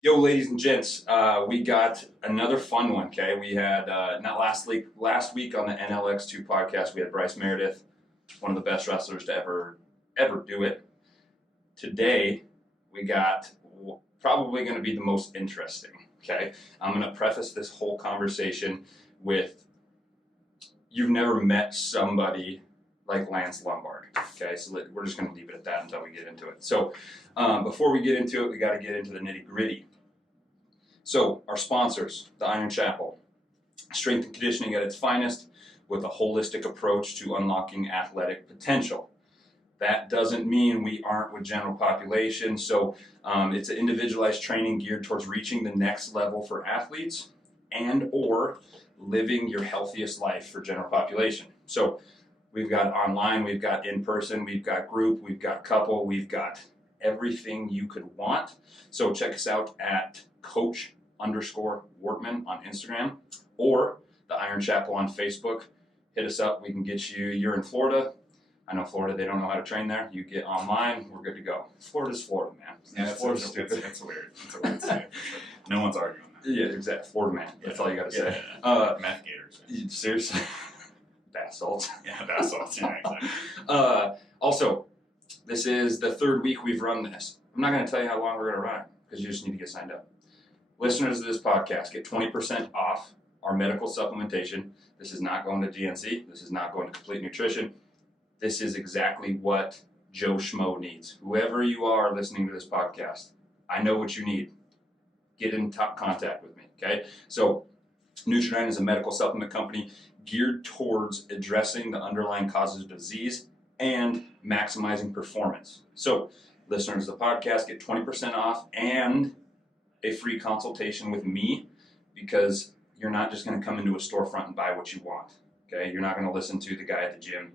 Yo, ladies and gents, we got another fun one. Okay, we had not last week on the NLX2 podcast, we had Bryce Meredith, one of the best wrestlers to ever do it. Today, we got probably going to be the most interesting. Okay, I'm going to preface this whole conversation with you've never met somebody like Lance Lombard. Okay, so we're just going to leave it at that until we get into it. So, before we get into it, we got to get into the nitty gritty. So, our sponsors, the Iron Chapel, strength and conditioning at its finest with a holistic approach to unlocking athletic potential. That doesn't mean we aren't with general population. So, it's an individualized training geared towards reaching the next level for athletes and or living your healthiest life for general population. So, we've got online, we've got in person, we've got group, we've got couple, we've got everything you could want. So check us out at Coach_Wortman on Instagram or the Iron Chapel on Facebook. Hit us up. We can get you. You're in Florida. I know Florida, they don't know how to train there. You get online, we're good to go. Florida's Florida, man. Yeah, Florida's stupid. It's weird. It's a weird state. No one's arguing that. Yeah, exactly. Florida, man. That's all you got to say. Meth gators. Seriously. Bath salts. Yeah, bath salts. Yeah, exactly. Also, this is the third week we've run this. I'm not going to tell you how long we're going to run it because you just need to get signed up. Listeners of this podcast get 20% off our medical supplementation. This is not going to GNC. This is not going to Complete Nutrition. This is exactly what Joe Schmo needs. Whoever you are listening to this podcast, I know what you need. Get in contact with me, okay? So, Nutrien is a medical supplement company geared towards addressing the underlying causes of disease and maximizing performance. So, listeners of the podcast get 20% off and a free consultation with me because you're not just going to come into a storefront and buy what you want. Okay, you're not going to listen to the guy at the gym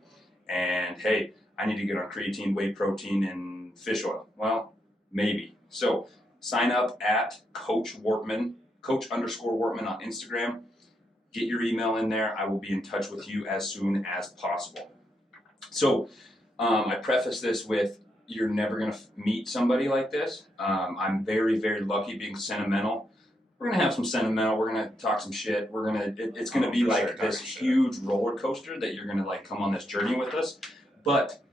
and, hey, I need to get on creatine, whey protein, and fish oil. Well, maybe. So sign up at Coach_Wortman on Instagram. Get your email in there. I will be in touch with you as soon as possible. So I preface this with you're never going to meet somebody like this. I'm very, very lucky being sentimental. We're going to have some sentimental. We're going to talk some shit. It's going to be like this huge roller coaster that you're going to like come on this journey with us. But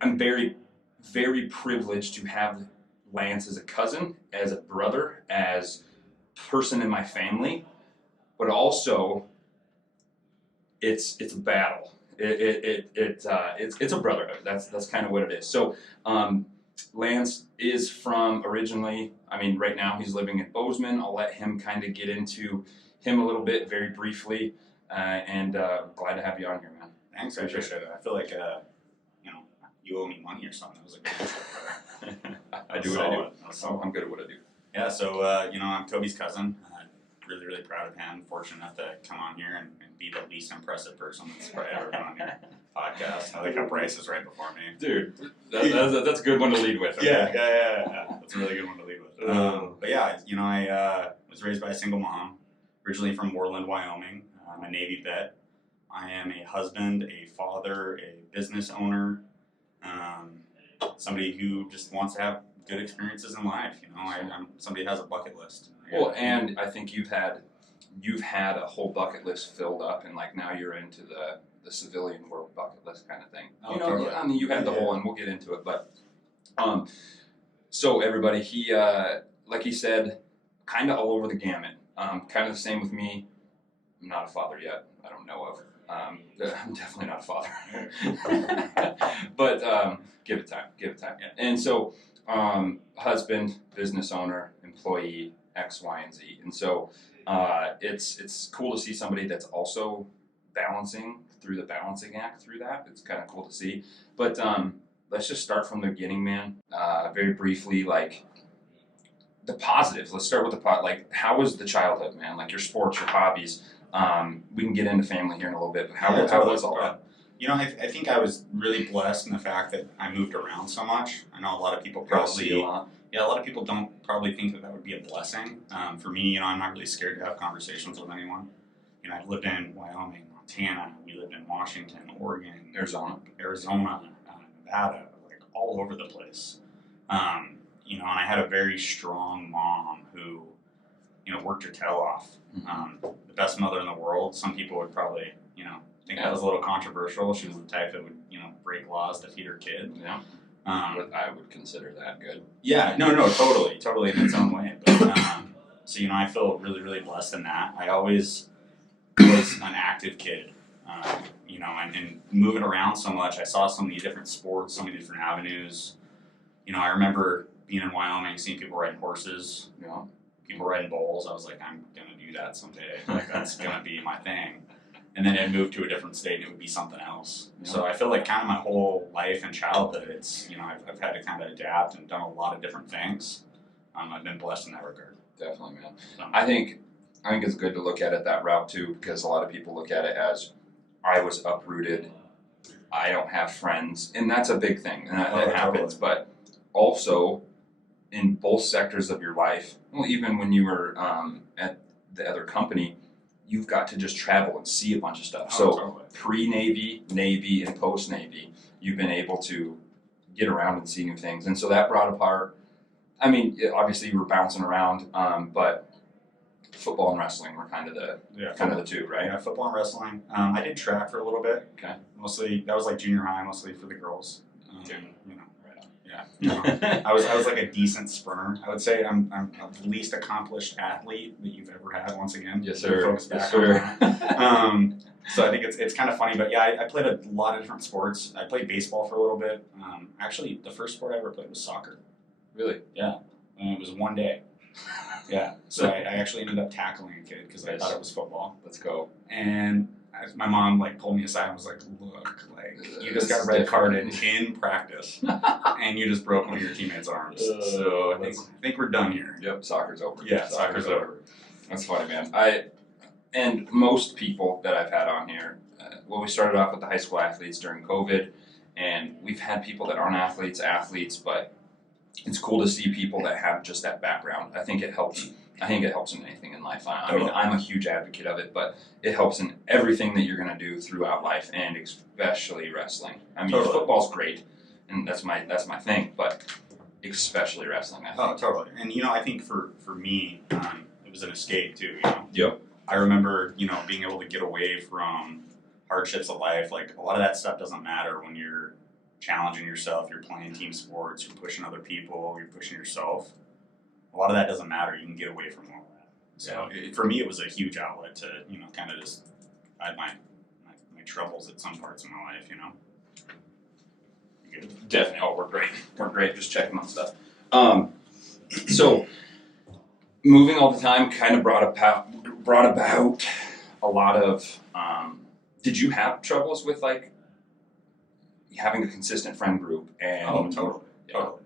I'm very, very privileged to have Lance as a cousin, as a brother, as a person in my family. But also, it's a battle. It's a brotherhood. That's kind of what it is. So, Lance is from originally. I mean, right now he's living in Bozeman. I'll let him kind of get into him a little bit, very briefly, and glad to have you on here, man. Thanks, I appreciate it. I feel like you owe me money or something. That was a good intro, I do what I do. I'm good at what I do. Yeah, so I'm Toby's cousin. Really, really proud of him. Fortunate enough to come on here and be the least impressive person that's probably ever been on your podcast. I like how Bryce is right before me. Dude, that's a good one to lead with. Okay? Yeah. That's a really good one to lead with. But yeah, I was raised by a single mom, originally from Moreland, Wyoming. I'm a Navy vet. I am a husband, a father, a business owner, somebody who just wants to have good experiences in life. I'm somebody who has a bucket list. Well, and I think you've had a whole bucket list filled up, and like now you're into the civilian work bucket list kind of thing. Totally. I mean, you had the whole, and we'll get into it. But so everybody, he like he said, kind of all over the gamut. Kind of the same with me. I'm not a father yet. I don't know of. I'm definitely not a father. But give it time. Yeah. And so, husband, business owner, employee, X, Y, and Z. And so it's cool to see somebody that's also balancing through the balancing act through that. It's kind of cool to see. But let's just start from the beginning, man. Very briefly, like the positives. Let's start with like how was the childhood, man? Like your sports, your hobbies. We can get into family here in a little bit, but how was all that? I think I was really blessed in the fact that I moved around so much. I know a lot of people probably, a lot of people don't probably think that would be a blessing. For me, I'm not really scared to have conversations with anyone. I've lived in Wyoming, Montana, we lived in Washington, Oregon, Arizona, Nevada, like all over the place. you know, and I had a very strong mom who, you know, worked her tail off. The best mother in the world. Some people would probably, you know, think that was a little controversial. She was the type that would, you know, break laws to feed her kid. Yeah. But I would consider that good. Yeah, no, totally in its own way. But so, you know, I feel really, really blessed in that. I always was an active kid, you know, and moving around so much. I saw so many different sports, so many different avenues. You know, I remember being in Wyoming, seeing people riding horses, you know, people riding bulls. I was like, I'm gonna do that someday. Like that's gonna be my thing. And then I'd move to a different state and it would be something else. Yeah. So I feel like kind of my whole life and childhood, it's, you know, I've had to kind of adapt and done a lot of different things. I've been blessed in that regard. Definitely, man. So, I think it's good to look at it that route too, because a lot of people look at it as I was uprooted, I don't have friends, and that's a big thing, and that happens. But also, in both sectors of your life, well, even when you were at the other company, you've got to just travel and see a bunch of stuff. So pre-Navy, Navy, and post-Navy, you've been able to get around and see new things. And so that brought apart, I mean, obviously you were bouncing around, but football and wrestling were kind of the two, right? Yeah, football and wrestling. I did track for a little bit. Okay. Mostly, that was like junior high, mostly for the girls. You know. Yeah, you know, I was like a decent sprinter. I would say I'm the least accomplished athlete that you've ever had. Once again, yes sir. Focus back yes sir. On that. So I think it's kind of funny, but yeah, I played a lot of different sports. I played baseball for a little bit. Actually, the first sport I ever played was soccer. Really? Yeah, and it was one day. Yeah, so I actually ended up tackling a kid because I thought it was football. Let's go. And my mom like pulled me aside and was like, "Look, like you just got red carded in practice, and you just broke one of your teammates' arms. So I think we're done here." Yep, soccer's over. Yeah, soccer's over. That's funny, man. And most people that I've had on here, well, we started off with the high school athletes during COVID, and we've had people that aren't athletes, but it's cool to see people that have just that background. I think it helps in anything in life. I mean, I'm a huge advocate of it, but it helps in everything that you're going to do throughout life, and especially wrestling. I mean, football's great, and that's my thing, but especially wrestling, I think. Oh, totally. And, you know, I think for me, it was an escape, too, you know? Yep. I remember, you know, being able to get away from hardships of life. Like, a lot of that stuff doesn't matter when you're challenging yourself, you're playing team sports, you're pushing other people, you're pushing yourself. A lot of that doesn't matter. You can get away from all that. So for me, it was a huge outlet to, you know, kind of just, I had my troubles at some parts of my life, you know. Good. Definitely. Oh, we're great. Just checking on stuff. So moving all the time kind of brought about a lot of, did you have troubles with like having a consistent friend group? And totally.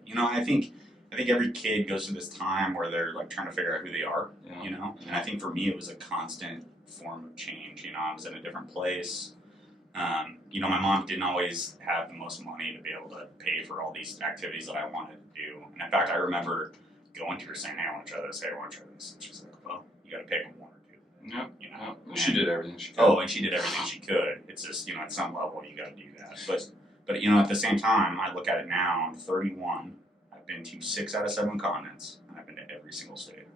You know, I think every kid goes through this time where they're like trying to figure out who they are, you know? And I think for me, it was a constant form of change. You know, I was in a different place. You know, my mom didn't always have the most money to be able to pay for all these activities that I wanted to do. And in fact, I remember going to her saying, "Hey, I want to try this. Hey, I want to try this." And she's like, "Well, you got to pick one or two." Yep. You know? And she did everything she could. Oh, and she did everything she could. It's just, you know, at some level, you got to do that. But, you know, at the same time, I look at it now, I'm 31. I've been to 6 out of 7 continents, and I've been to every single state.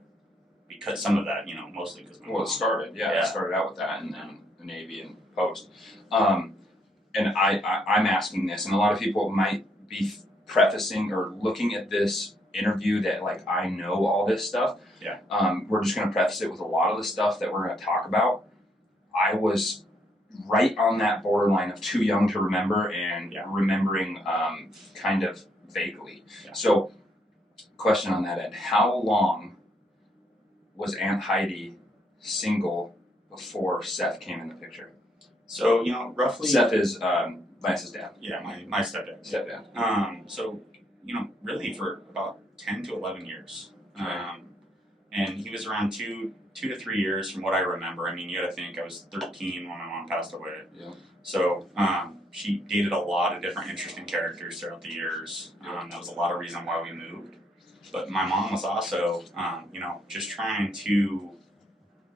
Because some of that, you know, mostly because my mom. It started out with that, and then the Navy and post. And I'm asking this, and a lot of people might be prefacing or looking at this interview that like I know all this stuff. Yeah. We're just going to preface it with a lot of the stuff that we're going to talk about. I was right on that borderline of too young to remember and remembering kind of vaguely. Yeah. So, question on that end: how long was Aunt Heidi single before Seth came in the picture? So, you know, roughly. Seth is Lance's dad. Yeah, my stepdad. So, you know, really for about 10 to 11 years. And he was around 2 to 3 years from what I remember. I mean, you got to think I was 13 when my mom passed away. Yeah. So she dated a lot of different interesting characters throughout the years. That was a lot of reason why we moved. But my mom was also, you know, just trying to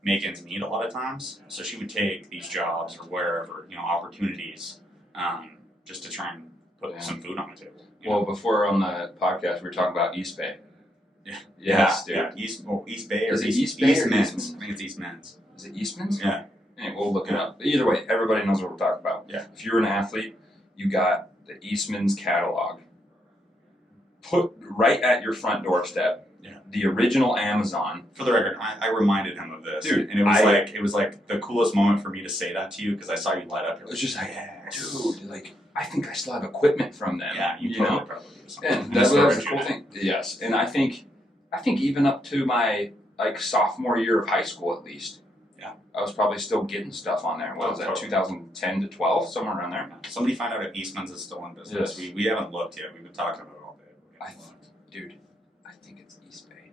make ends meet a lot of times. So she would take these jobs or wherever, you know, opportunities just to try and put some food on the table. Well, before on the podcast, we were talking about East Bay. Yeah. Yes, dude. Yeah. East Bay or Is it East Bay or Eastman's? Eastman's? I think it's Eastman's. Is it Eastman's? Yeah. Anyway, we'll look it up. Either way, everybody knows what we're talking about. Yeah. If you're an athlete, you got the Eastman's catalog put right at your front doorstep. Yeah. The original Amazon. For the record, I reminded him of this, Dude, and it was like the coolest moment for me to say that to you because I saw you light up. It was just like, dude, like I think I still have equipment from them. Yeah, you know. probably do something. And that was the cool thing. Yes, and I think even up to my like sophomore year of high school at least. Yeah. I was probably still getting stuff on there. What was that? Totally. 2010 to 12, somewhere around there. Somebody find out if Eastman's is still in business. Yes. We haven't looked yet. We've been talking about it all day. Dude, I think it's East Bay.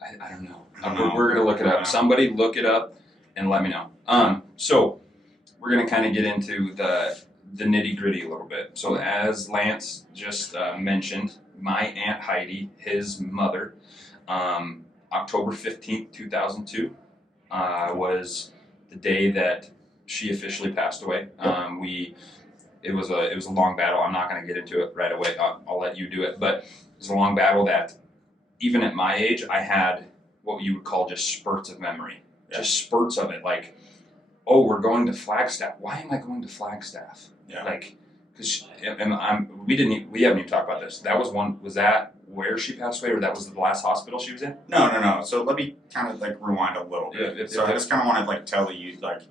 I don't know. I don't know. We're gonna look it up. Somebody look it up and let me know. So we're gonna kind of get into the nitty gritty a little bit. So as Lance just mentioned, my Aunt Heidi, his mother, October 15th, 2002, was the day that she officially passed away. It was a long battle. I'm not going to get into it right away. I'll let you do it. But it was a long battle that even at my age, I had what you would call just spurts of memory. Yeah. Just spurts of it. Like, oh, we're going to Flagstaff. Why am I going to Flagstaff? Yeah. Like, because we haven't even talked about this. Was that where she passed away, or that was the last hospital she was in? No. So let me kind of like rewind a little bit. Yeah, I just kind of want to like tell you like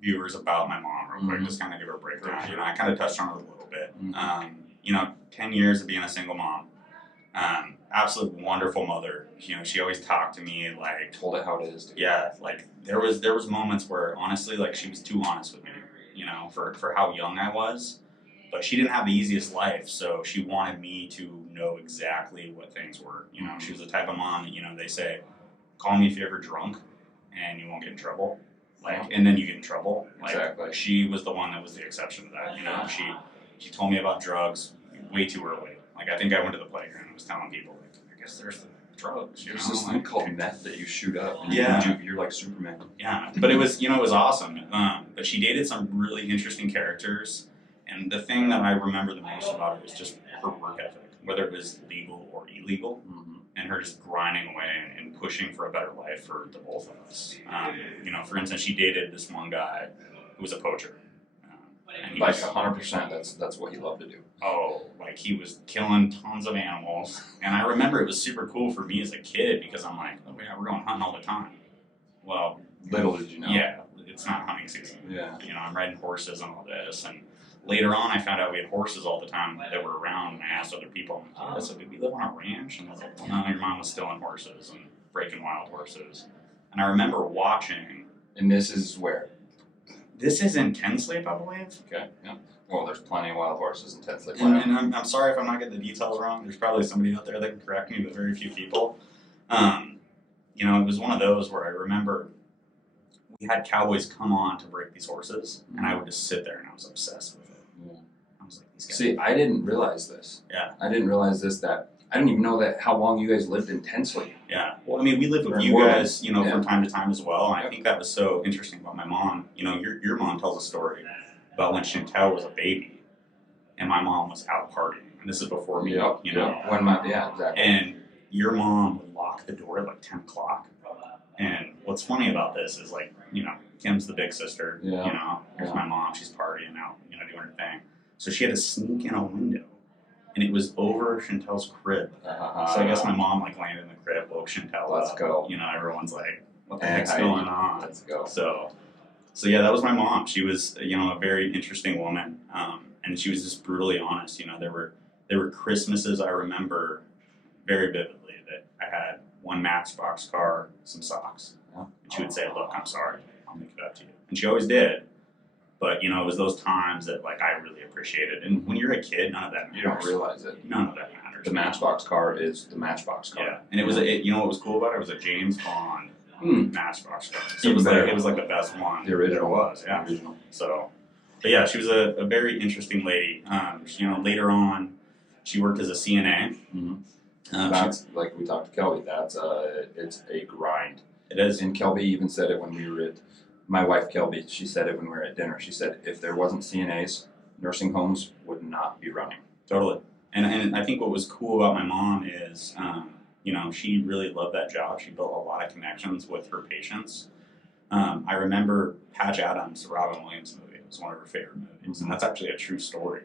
viewers about my mom real quick. Mhm. Just kind of give her a breakdown. Sure. You know, I kind of touched on it a little bit. Mhm. 10 years of being a single mom. Absolute wonderful mother. You know, she always talked to me like Told it how it is. Dude. yeah, like there was moments where honestly like she was too honest with me, you know, for how young I was. But she didn't have the easiest life, so she wanted me to know exactly what things were. You know, she was the type of mom that, you know, they say, call me if you're ever drunk and you won't get in trouble. Like, and then you get in trouble. Like, Exactly. She was the one that was the exception to that. You know, she told me about drugs way too early. Like, I think I went to the playground and was telling people, like, I guess there's the drugs. There's this thing called meth that you shoot up. And Yeah. You're like Superman. Yeah, but it was, you know, it was awesome. But she dated some really interesting characters. And the thing that I remember the most about her is just her work ethic, whether it was legal or illegal, and her just grinding away and pushing for a better life for the both of us. You know, for instance, she dated this one guy who was a poacher. And he Like was, 100%. That's what he loved to do. oh, like he was killing tons of animals. And I remember it was super cool for me as a kid because I'm like, oh yeah, we're going hunting all the time. Well, Little did you know. yeah, it's not hunting season. Yeah. You know, I'm riding horses and all this, and later on, I found out we had horses all the time that were around, and I asked other people, I'm like, yeah, so did we live on a ranch? And I was like, well, no, your mom was stealing horses and breaking wild horses. And I remember watching. And this is where? This is in Tensleep, I believe. Okay, yeah. Well, there's plenty of wild horses in Tensleep. And I'm sorry if I'm not getting the details wrong. There's probably somebody out there that can correct me, but very few people. You know, it was one of those where I remember we had cowboys come on to break these horses, and I would just sit there and I was obsessed with it. Yeah. I was like, these guys. See, I didn't realize this. Yeah. I didn't realize this, that I didn't even know that how long you guys lived in Tensleep. Yeah. Well, I mean, we lived with you guys, you know, from time to time as well. And I think that was so interesting about my mom. You know, your mom tells a story about when Chantel was a baby, and my mom was out partying. And this is before me, you know. When exactly. And your mom would lock the door at like 10 o'clock. And what's funny about this is like, you know, Kim's the big sister. Yeah. You know, here's my mom. She's partying out, you know, doing her thing. So she had to sneak in a window, and it was over Chantel's crib. So I guess my mom like landed in the crib, woke Chantel Let's up. go. You know, everyone's like, what the And heck's going on? Let's go. So yeah, that was my mom. She was, you know, a very interesting woman, and she was just brutally honest. You know, there were Christmases I remember very vividly that I had one Matchbox car, some socks, and she would say, "Look, I'm sorry, I'll make it up to you," and she always did. But you know, it was those times that like I really appreciated. And when you're a kid, none of that matters. You don't realize it. None of that matters. The Matchbox car is the Matchbox car. Yeah, and it was you know what was cool about it? It was a James Bond Matchbox car. So Even better. it was like the best one. The original. There was, yeah. The original. So, but yeah, she was a very interesting lady. You know, later on, she worked as a CNA. That's like we talked to Kelby. It's a grind. It is. And Kelby even said it when we were at my wife Kelby. She said it when we were at dinner. She said if there wasn't CNAs, nursing homes would not be running. Totally. And I think what was cool about my mom is, you know, she really loved that job. She built a lot of connections with her patients. I remember Patch Adams, the Robin Williams movie. It was one of her favorite movies, and that's actually a true story.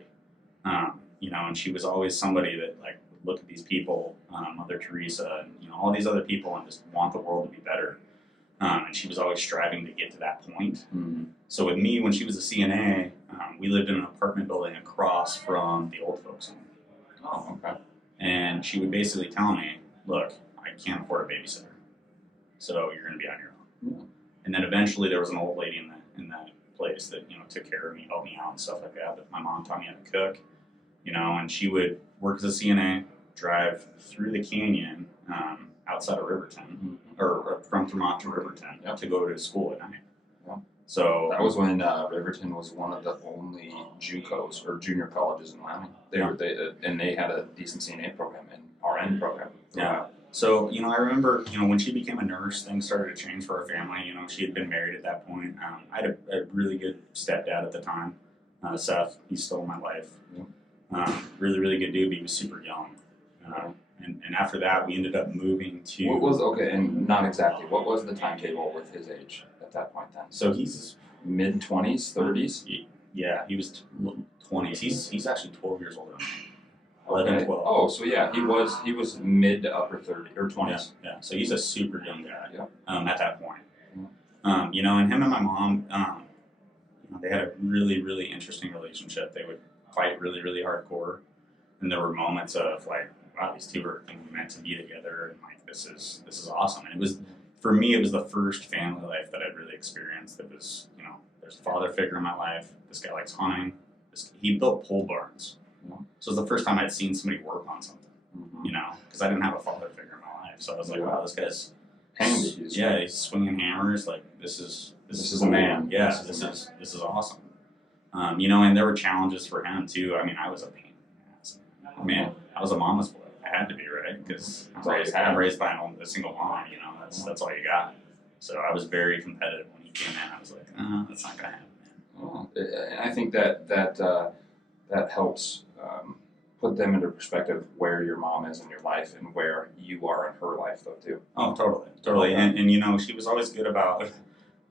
You know, and she was always somebody that like would look at these people, Mother Teresa, and you know, all these other people, and just want the world to be better. And she was always striving to get to that point. Mm-hmm. So with me, when she was a CNA, we lived in an apartment building across from the old folks home. Oh, okay. And she would basically tell me, look, I can't afford a babysitter, so you're going to be on your own. Yeah. And then eventually there was an old lady in that place that, you know, took care of me, helped me out and stuff like that. But my mom taught me how to cook, you know, and she would work as a CNA, drive through the canyon outside of Riverton, or from Vermont to Riverton to go to school at night. Yeah. So that was when Riverton was one of the only JUCOs or junior colleges in Wyoming. They had a decent CNA program and RN program. Yeah. So, you know, I remember, you know, when she became a nurse, things started to change for our family. You know, she had been married at that point. I had a really good stepdad at the time, Seth. He's still in my life. Really, really good dude, but he was super young. And after that, we ended up moving to... What was the timetable with his age at that point then? So he's... Mid-20s, 30s? Yeah, he was 20s. He's actually 12 years older than me. Okay. 12. Oh, so yeah, he was mid to upper 30s or 20s. Yeah. So he's a super young guy. Yeah. At that point. You know, and him and my mom, you know, they had a really, really interesting relationship. They would fight really, really hardcore, and there were moments of like, wow, these two are meant to be together, and like this is awesome. And it was, for me, it was the first family life that I'd really experienced. That was, you know, there's a father figure in my life. This guy likes hunting. He built pole barns. So it was the first time I'd seen somebody work on something, you know, because I didn't have a father figure in my life. So I was like, wow, this guy's handy. Yeah, he's swinging hammers. Like this is a man. Yeah, this is awesome. You know, and there were challenges for him too. I mean, I was a pain in the ass. Man, I was a mama's boy. I had to be, right? Because I'm raised by a single mom. You know, that's all you got. So I was very competitive when he came in. I was like, that's not gonna happen, man. Oh, and I think that helps put them into perspective where your mom is in your life and where you are in her life, though, too. Oh, totally. And you know, she was always good about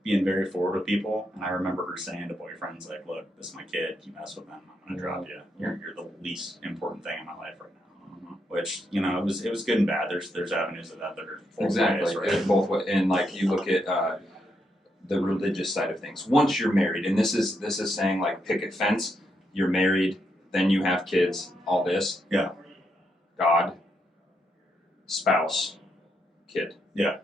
being very forward with people. And I remember her saying to boyfriends, like, "Look, this is my kid. You mess with them, I'm gonna drop you. You're the least important thing in my life right now." Which, you know, it was good and bad. There's avenues of that are both ways, right? Both ways. And like you look at the religious side of things. Once you're married, and this is saying like picket fence. You're married, then you have kids, all this. Yeah. God, spouse, kid. Yeah.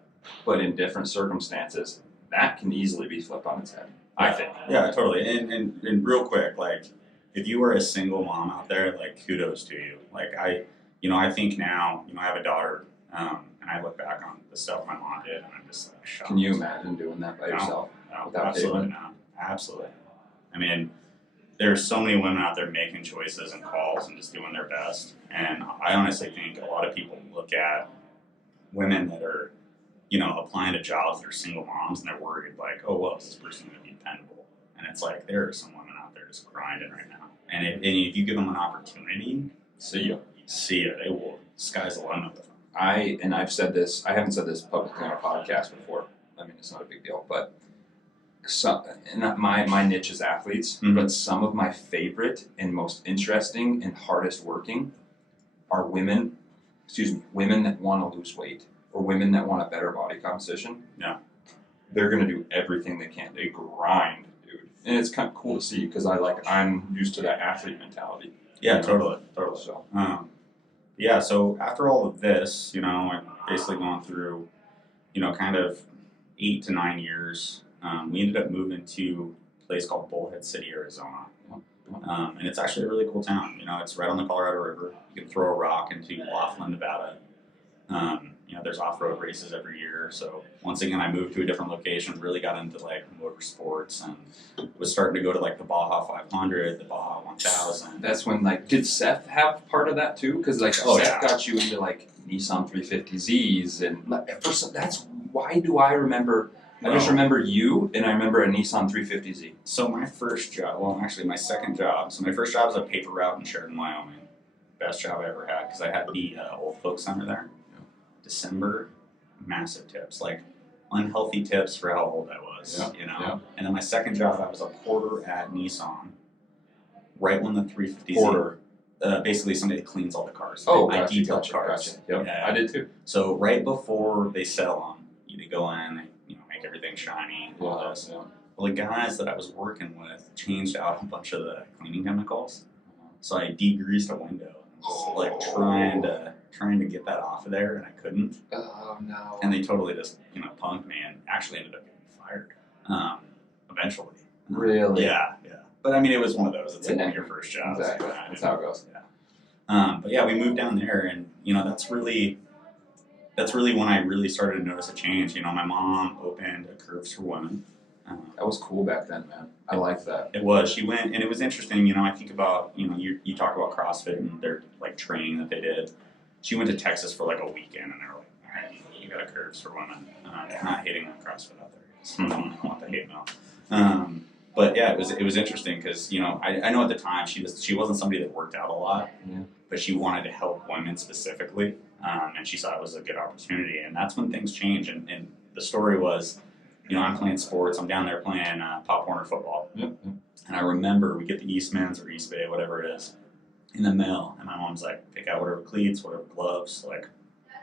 But in different circumstances, that can easily be flipped on its head, I think. Yeah, totally. And real quick, like, if you are a single mom out there, like, kudos to you. Like, I think now, you know, I have a daughter, and I look back on the stuff my mom did, and I'm just like, shocked. Can you imagine doing that by yourself? No, absolutely not. Absolutely. I mean, there's so many women out there making choices and calls and just doing their best. And I honestly think a lot of people look at women that are, you know, applying to jobs that are single moms and they're worried like, oh, well, is this person going to be dependable? And it's like, there are some women out there just grinding right now. And if you give them an opportunity, see ya. They will, sky's the limit with them. I've said this, I haven't said this publicly on a podcast before. I mean, it's not a big deal, but my niche is athletes, but some of my favorite and most interesting and hardest working are women that want to lose weight or women that want a better body composition. Yeah. They're going to do everything they can. They grind, dude. And it's kind of cool to see because I'm used to that athlete mentality. Yeah, totally. So, yeah, so after all of this, you know, I've basically gone through, you know, kind of 8 to 9 years. We ended up moving to a place called Bullhead City, Arizona. And it's actually a really cool town. You know, it's right on the Colorado River. You can throw a rock into Laughlin, Nevada. You know, there's off-road races every year. So once again, I moved to a different location, really got into like motorsports and was starting to go to like the Baja 500, the Baja 1000. That's when did Seth have part of that too? Because Seth got you into like Nissan 350Zs and that's why do I remember... I just remember you, and I remember a Nissan 350Z. So my first job, well, actually my second job. So my first job was a paper route in Sheridan, Wyoming. best job I ever had because I had the old folks center there. Yeah. December, massive tips, like unhealthy tips for how old I was, Yeah. you know. Yeah. And then my second job, I was a porter at Nissan. Right when the 350Z. Porter. Basically somebody that cleans all the cars. Oh, I gotcha, detail gotcha, cars. gotcha. Yep, Yeah. I did too. So right before they sell them, you go in, they, make everything shiny, all Yeah, this. yeah. Well, the guys that I was working with changed out a bunch of the cleaning chemicals. So I degreased a window, like trying to get that off of there, and I couldn't. Oh no. And they totally just punked me, and actually ended up getting fired. Eventually. Really? Yeah. But I mean, it was one of those. It's Yeah. like your first job. Exactly. That's how it goes. Yeah. But yeah, we moved down there, and that's really when I really started to notice a change. My mom opened a Curves for Women. That was cool back then, man. I liked that. It was. She went, and it was interesting. I think about you talk about CrossFit and their like training that they did. She went to Texas for like a weekend, and they were like, "All right, you got a Curves for Women." Not hating on CrossFit out there. I don't want the hate mail. But yeah, it was interesting because I know at the time she wasn't somebody that worked out a lot, but she wanted to help women specifically, and she saw it was a good opportunity, and that's when things change. And the story was, I'm playing sports, I'm down there playing Pop Warner football, and I remember we get the Eastman's or East Bay, whatever it is, in the mail, and my mom's like, pick out whatever cleats, whatever gloves, like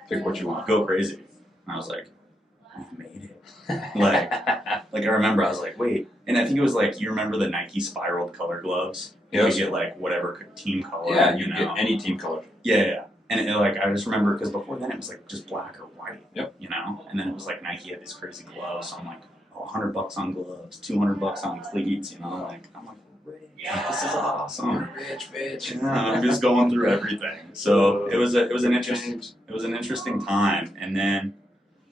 Pick what you want. go crazy. And I was like, we made it. like I remember I was like, wait. And I think it was like, you remember the Nike spiraled color gloves? Yes. You get like whatever team color. Yeah, you get any team color. Yeah. And like I just remember because before then it was like just black or white. Yep. And then it was like Nike had these crazy gloves. So I'm like, $100 on gloves, $200 on cleats. I'm like, rich. This is awesome. Rich, bitch. Yeah, I'm just going through everything. So it was an interesting time. And then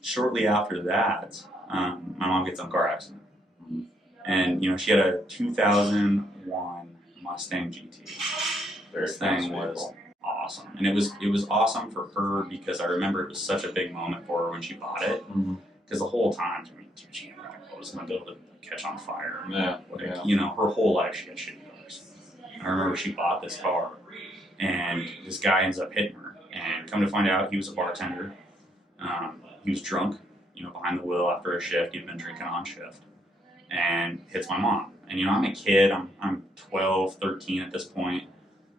shortly after that, my mom gets in a car accident. And, she had a 2001 Mustang GT. This thing was awesome. And it was awesome for her because I remember it was such a big moment for her when she bought it. Because the whole time, she had like a was going to catch on fire. Yeah. Her whole life she had shitty cars. I remember she bought this car, and this guy ends up hitting her. And come to find out, he was a bartender. He was drunk, behind the wheel after a shift. He'd been drinking on shift, and hits my mom. And I'm a kid. I'm 12, 13 at this point,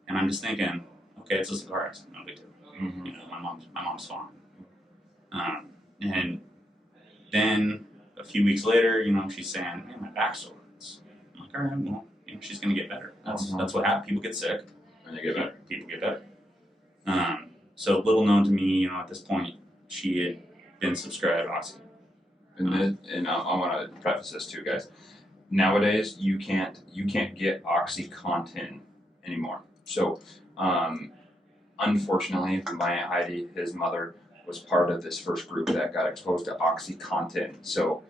and I'm just thinking, okay, it's just a car accident, no big deal. My mom's fine. And then a few weeks later, she's saying, man, my back still hurts. I'm like, all right, well, she's gonna get better. That's what happens. People get sick, And they get better. People get better. So little known to me, at this point, she had been subscribed to Oxy. And I want to preface this too, guys. Nowadays, you can't get OxyContin anymore. So, unfortunately, my Aunt Heidi, his mother, was part of this first group that got exposed to OxyContin. So,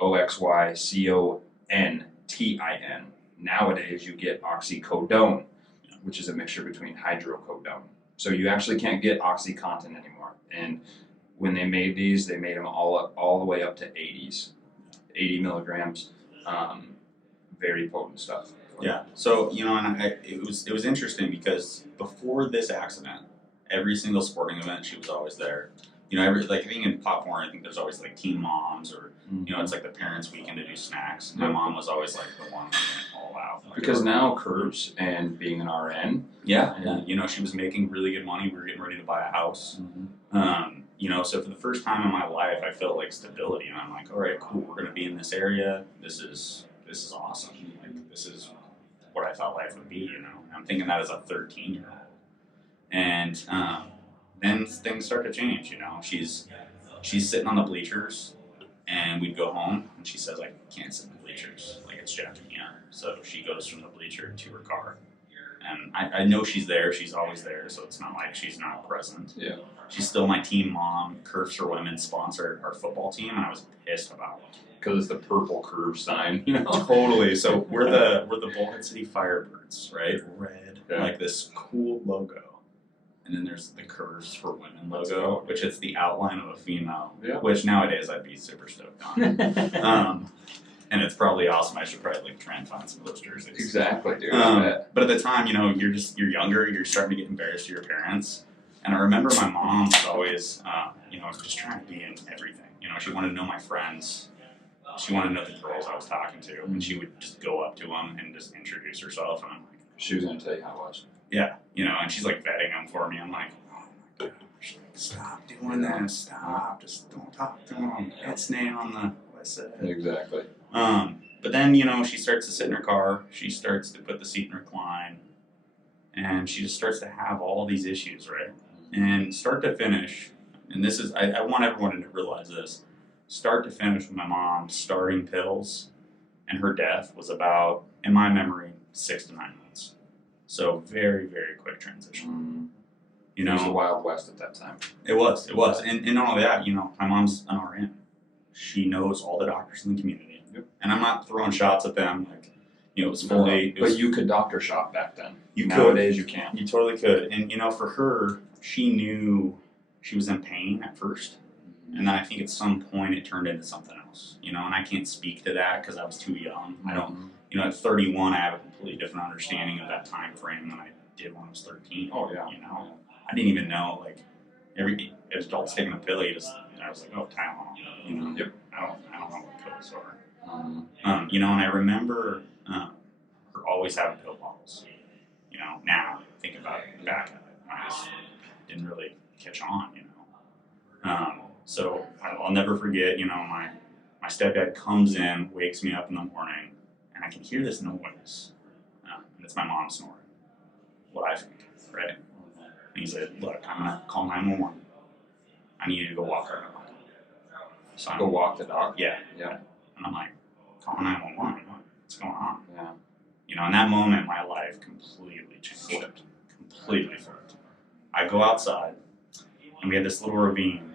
OxyContin. Nowadays, you get oxycodone, which is a mixture between hydrocodone. So you actually can't get OxyContin anymore. And when they made these, they made them all the way up to 80 milligrams. Very potent stuff. Yeah. So and it was interesting because before this accident, every single sporting event, she was always there. I think in Pop Warner, I think there's always like teen moms or it's like the parents' weekend to do snacks. My mom was always like the one that went all out. Because now Curves and being an RN. Yeah. She was making really good money. We were getting ready to buy a house. So for the first time in my life, I felt like stability, and I'm like, all right, cool. We're gonna be in this area. This is awesome. Like, this is what I thought life would be. I'm thinking that as a 13-year-old, and then things start to change. She's sitting on the bleachers, and we'd go home, and she says, I can't sit in the bleachers. Like, it's jacking me up. So she goes from the bleacher to her car. And I know she's there. She's always there, so it's not like she's not present. Yeah. She's still my team mom. Curves for Women sponsored our football team, and I was pissed about it. Because it's the purple curve sign. Totally. So we're the Bullhead City Firebirds, right? Red, like this cool logo. And then there's the Curves for Women logo, which is the outline of a female, which nowadays I'd be super stoked on. And it's probably awesome. I should probably try and find some of those jerseys. Exactly, dude. But at the time, you're younger, you're starting to get embarrassed to your parents. And I remember my mom was always, just trying to be in everything. She wanted to know my friends. She wanted to know the girls I was talking to. And she would just go up to them and just introduce herself. And I'm like, she was going to tell you how it was. Yeah, and she's like vetting them for me. I'm like, oh my gosh, stop doing that. Stop. Just don't talk to them. It's nay on the what I said. Exactly. But then, she starts to sit in her car. She starts to put the seat in recline. And she just starts to have all these issues, right? And start to finish, and this is, I want everyone to realize this, start to finish with my mom starting pills and her death was about, in my memory, 6 to 9 months. So very, very quick transition. It was the Wild West at that time. It was. And not only that, my mom's an RN. She knows all the doctors in the community. Yep. And I'm not throwing shots at them, it was fully... But you could doctor shop back then. Nowadays you can't. You totally could. And, for her, she knew she was in pain at first. And then I think at some point it turned into something else. And I can't speak to that because I was too young. I don't... at 31, I have a completely different understanding of that time frame than I did when I was 13. Oh, yeah. I didn't even know, every adult's taking a pill, I was like, oh, Tylenol. Yep. I don't know what pills are. And I remember her always having pill bottles. Now, think about it, back at it, I just didn't really catch on, So I'll never forget, my stepdad comes in, wakes me up in the morning, and I can hear this noise. And it's my mom snoring. What I think, right? And he said, look, I'm going to call 911. I need you to go walk our dog. So Go walk the dog? Yeah. Yeah. And I'm like, call 911. What's going on? Yeah. In that moment, my life completely changed. Completely flipped. I go outside, and we had this little ravine,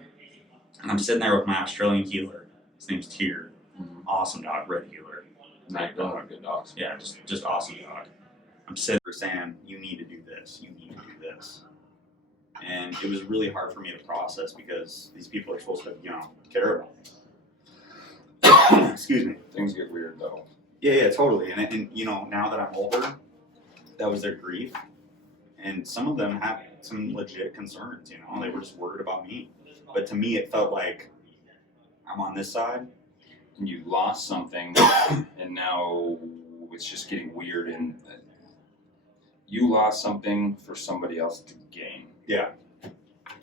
and I'm sitting there with my Australian healer. His name's Tyr. Awesome dog, red healer. Nice dog, good dogs. Yeah, just awesome dog. I'm sitting there saying, you need to do this, you need to do this. And it was really hard for me to process because these people are supposed to, care about me. Excuse me. Things get weird, though. Yeah, totally. And now that I'm older, that was their grief. And some of them have some legit concerns, They were just worried about me. But to me, it felt like I'm on this side. And you lost something, and now it's just getting weird. And you lost something for somebody else to gain. Yeah.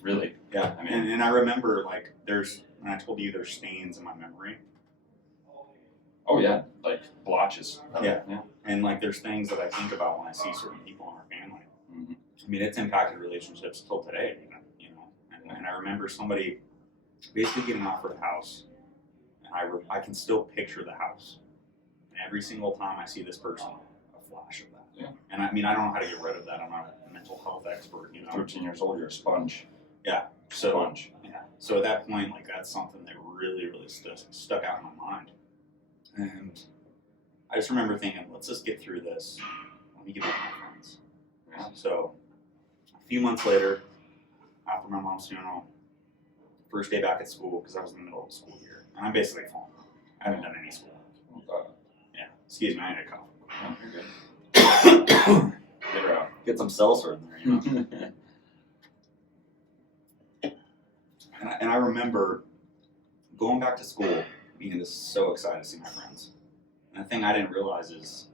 Really? Yeah. And I remember, when I told you there's stains in my memory. Oh, yeah. Like blotches. Yeah. And, there's things that I think about when I see certain people in our family. Mm-hmm. It's impacted relationships till today, And I remember somebody basically getting offered a house. And I can still picture the house. And every single time I see this person, a flash of that. Yeah. And I don't know how to get rid of that. I'm not a mental health expert, 13 years old, you're a sponge. Yeah. Sponge. Yeah. So at that point, that's something that really, really stuck out in my mind. And I just remember thinking, let's just get through this. Let me get with my friends. Yeah. So a few months later, after my mom's funeral, first day back at school, because I was in the middle of the school year. And I'm basically falling. I haven't done any school. Yeah. Excuse me, I need a cough. Oh, you're good. Get her out. Get some seltzer in there, And I remember going back to school, being just so excited to see my friends. And the thing I didn't realize is,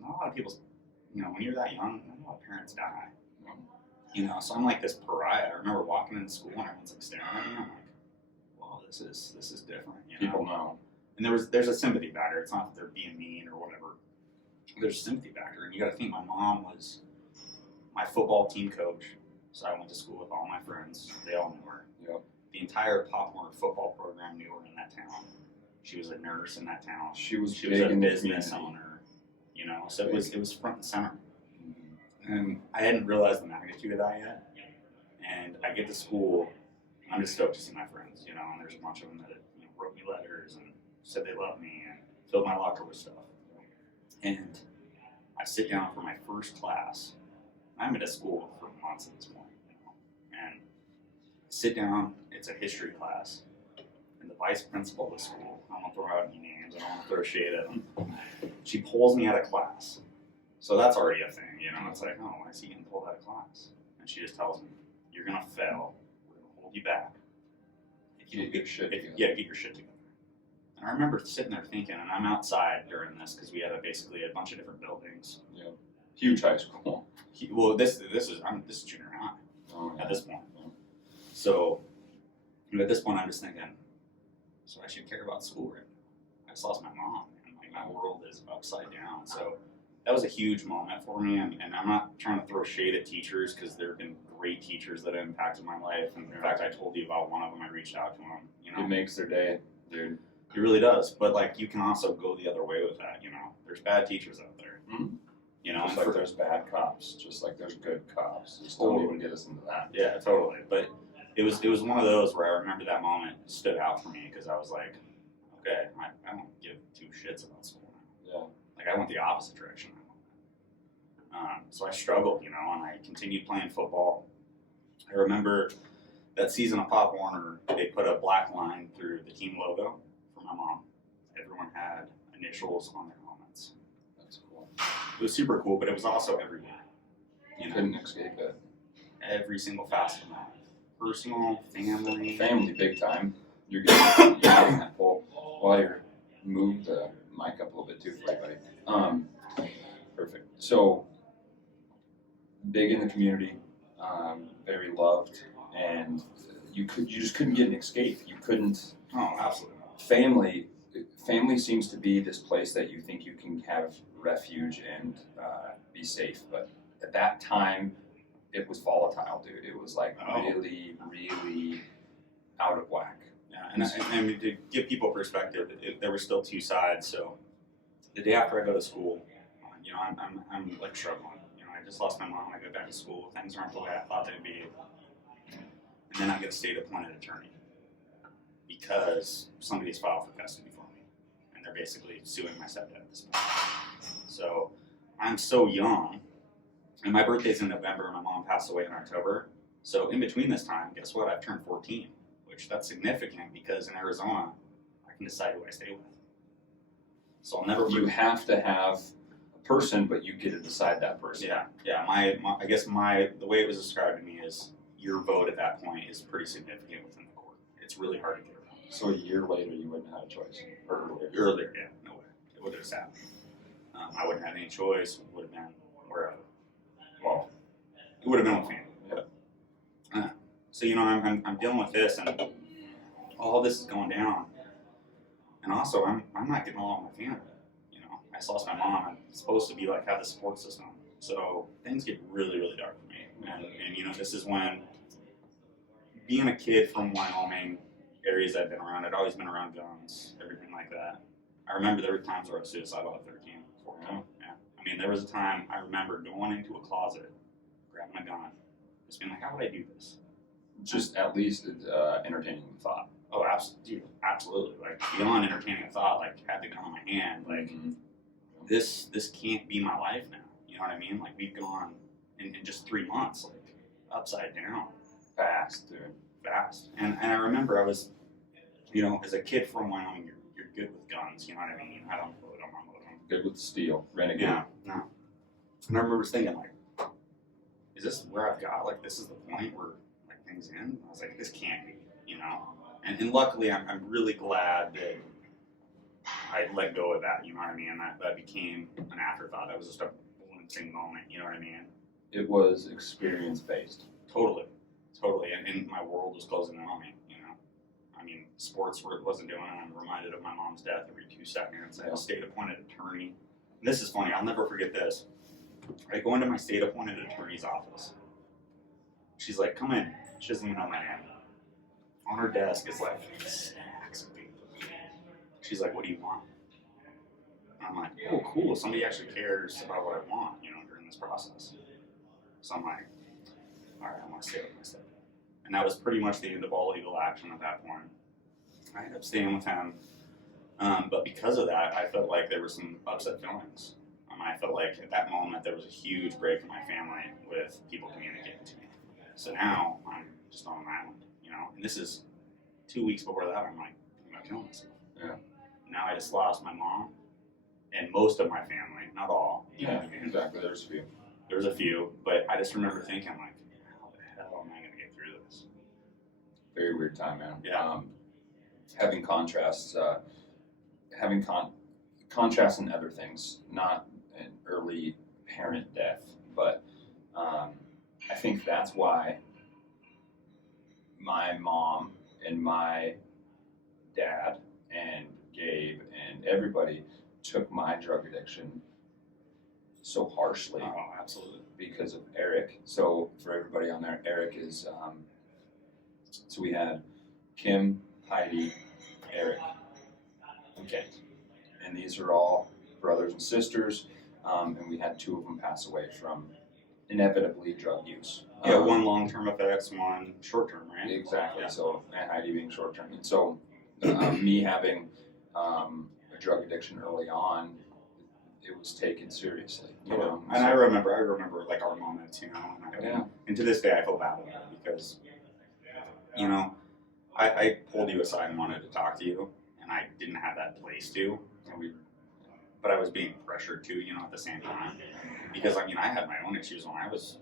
not a lot of people, when you're that young, not a lot of parents die. So I'm like this pariah. I remember walking into school and everyone's staring at me. I'm like, wow, this is different. People know. And there's a sympathy factor. It's not that they're being mean or whatever. There's a sympathy factor. And you got to think my mom was my football team coach. So I went to school with all my friends. They all knew her. Yep. The entire Poplar football program knew her in that town. She was a nurse in that town. She was a in business owner. So it was front and center. And I hadn't realized the magnitude of that yet. And I get to school, I'm just stoked to see my friends, and there's a bunch of them that wrote me letters and said they loved me and filled my locker with stuff. And I sit down for my first class. I've been to school for months at this point, and sit down, it's a history class. And the vice principal of the school. I don't want to throw out any names. I don't want to throw shade at them. She pulls me out of class. So that's already a thing, you know. It's like, oh, why is he getting pulled out of class? And she just tells me, you're going to fail. We're going to hold you back. Get your shit together. Yeah, get your shit together. And I remember sitting there thinking, and I'm outside during this because we had basically a bunch of different buildings. Yeah. Huge high school. Well, this is junior high at this point. Yeah. So at this point, I'm just thinking, so I should care about school, right? I just lost my mom, and like my world is upside down. So that was a huge moment for me, and I'm not trying to throw shade at teachers because there have been great teachers that have impacted my life. And in fact, I told you about one of them. I reached out to him. You know, it makes their day, dude. It really does. But like, you can also go the other way with that. You know, there's bad teachers out there. Mm-hmm. You know, just like there's bad cops, just like there's good cops. Just don't even get us into that. Yeah, totally. But it was one of those where I remember that moment stood out for me because I was like, okay, I don't give two shits about school now. Yeah. Like I went the opposite direction. So I struggled, you know, and I continued playing football. I remember that season of Pop Warner, they put a black line through the team logo for my mom. Everyone had initials on their helmets. That's cool. It was super cool, but it was also everywhere. You couldn't escape it. Every single facet of my life. Personal, family. Family, big time. You're getting that pull. While you're move the mic up a little bit too for everybody. Perfect. So, big in the community, very loved, and you just couldn't get an escape. You couldn't. Oh, absolutely. Family seems to be this place that you think you can have refuge and be safe, but at that time, it was volatile, dude. It was like really, really out of whack. Yeah, and I mean, to give people perspective, there were still two sides. So the day after I go to school, you know, I'm like struggling. You know, I just lost my mom. I go back to school. Things aren't the way I thought they'd be. And then I get a state-appointed attorney because somebody's filed for custody for me, and they're basically suing my stepdad at this point. So I'm so young, and my birthday's in November, and my mom passed away in October. So in between this time, guess what? I've turned 14, which that's significant because in Arizona, I can decide who I stay with. So I'll never. You have to have a person, but you get to decide that person. Yeah. I guess the way it was described to me is your vote at that point is pretty significant within the court. It's really hard to get around. So a year later, you wouldn't have a choice, or earlier. Earlier, yeah, no way. It would have just happened. I wouldn't have any choice. It would have been wherever. Well, it would have been with family. Yeah. So you know, I'm dealing with this, and all this is going down, and also I'm not getting along with my family. You know, I just lost my mom. I'm supposed to be like have the support system, so things get really, really dark for me. And you know, this is when being a kid from Wyoming, areas I've been around, I'd always been around guns, everything like that. I remember there were times where I was suicidal at 13, 14. Yeah. I mean, there was a time I remember going into a closet, grabbing a gun, just being like, how would I do this? Just at least entertaining the thought. Oh, absolutely. Like, beyond entertaining a thought, like, had the gun in my hand, like, this can't be my life now. You know what I mean? Like, we've gone in just 3 months, like, upside down. Fast, dude. Fast. And I remember I was, you know, as a kid from Wyoming, you're good with guns, you know what I mean? I don't load them, I'm loading them. Good with steel, renegade. Yeah, no. And I remember thinking, like, is this where I've got, like, this is the point where, like, things end? I was like, this can't be, you know? And luckily, I'm really glad that I let go of that, you know what I mean? And that became an afterthought. That was just a balancing moment, you know what I mean? It was experience-based. Totally. And my world was closing in on me, you know? I mean, sports wasn't doing it. I'm reminded of my mom's death every 2 seconds. I had a state-appointed attorney. And this is funny. I'll never forget this. I go into my state-appointed attorney's office. She's like, come in. She doesn't even know my name. On her desk is like stacks of papers. She's like, what do you want? And I'm like, oh, cool. Somebody actually cares about what I want, you know, during this process. So I'm like, all right, I want to stay with my stepdad. And that was pretty much the end of all legal action at that point. I ended up staying with him. But because of that, I felt like there were some upset feelings. I felt like at that moment there was a huge break in my family with people communicating to me. So now I'm just on an island, you know. And this is 2 weeks before that. I'm like, to kill myself. Yeah. Now I just lost my mom and most of my family, not all. Yeah, exactly. There's a few. There's a few, but I just remember thinking, like, how the hell am I going to get through this? Very weird time, man. Yeah. Having contrasts, contrasts in other things, not an early parent death, but I think that's why my mom and my dad and Gabe and everybody took my drug addiction so harshly. Oh, absolutely. Because of Eric. So for everybody on there, Eric is, so we had Kim, Heidi, Eric, and Kent. And these are all brothers and sisters, and we had 2 of them pass away from inevitably drug use. Yeah, one long-term effects, one short-term, right? Exactly. Yeah. So, and Heidi being short-term. And so, me having a drug addiction early on, it was taken seriously. You know? And so, I remember like our moments, you know. Yeah. And to this day, I feel bad about it because, you know, I pulled you aside and wanted to talk to you, and I didn't have that place to. But I was being pressured to, you know, at the same time. Because, I mean, I had my own issues when I was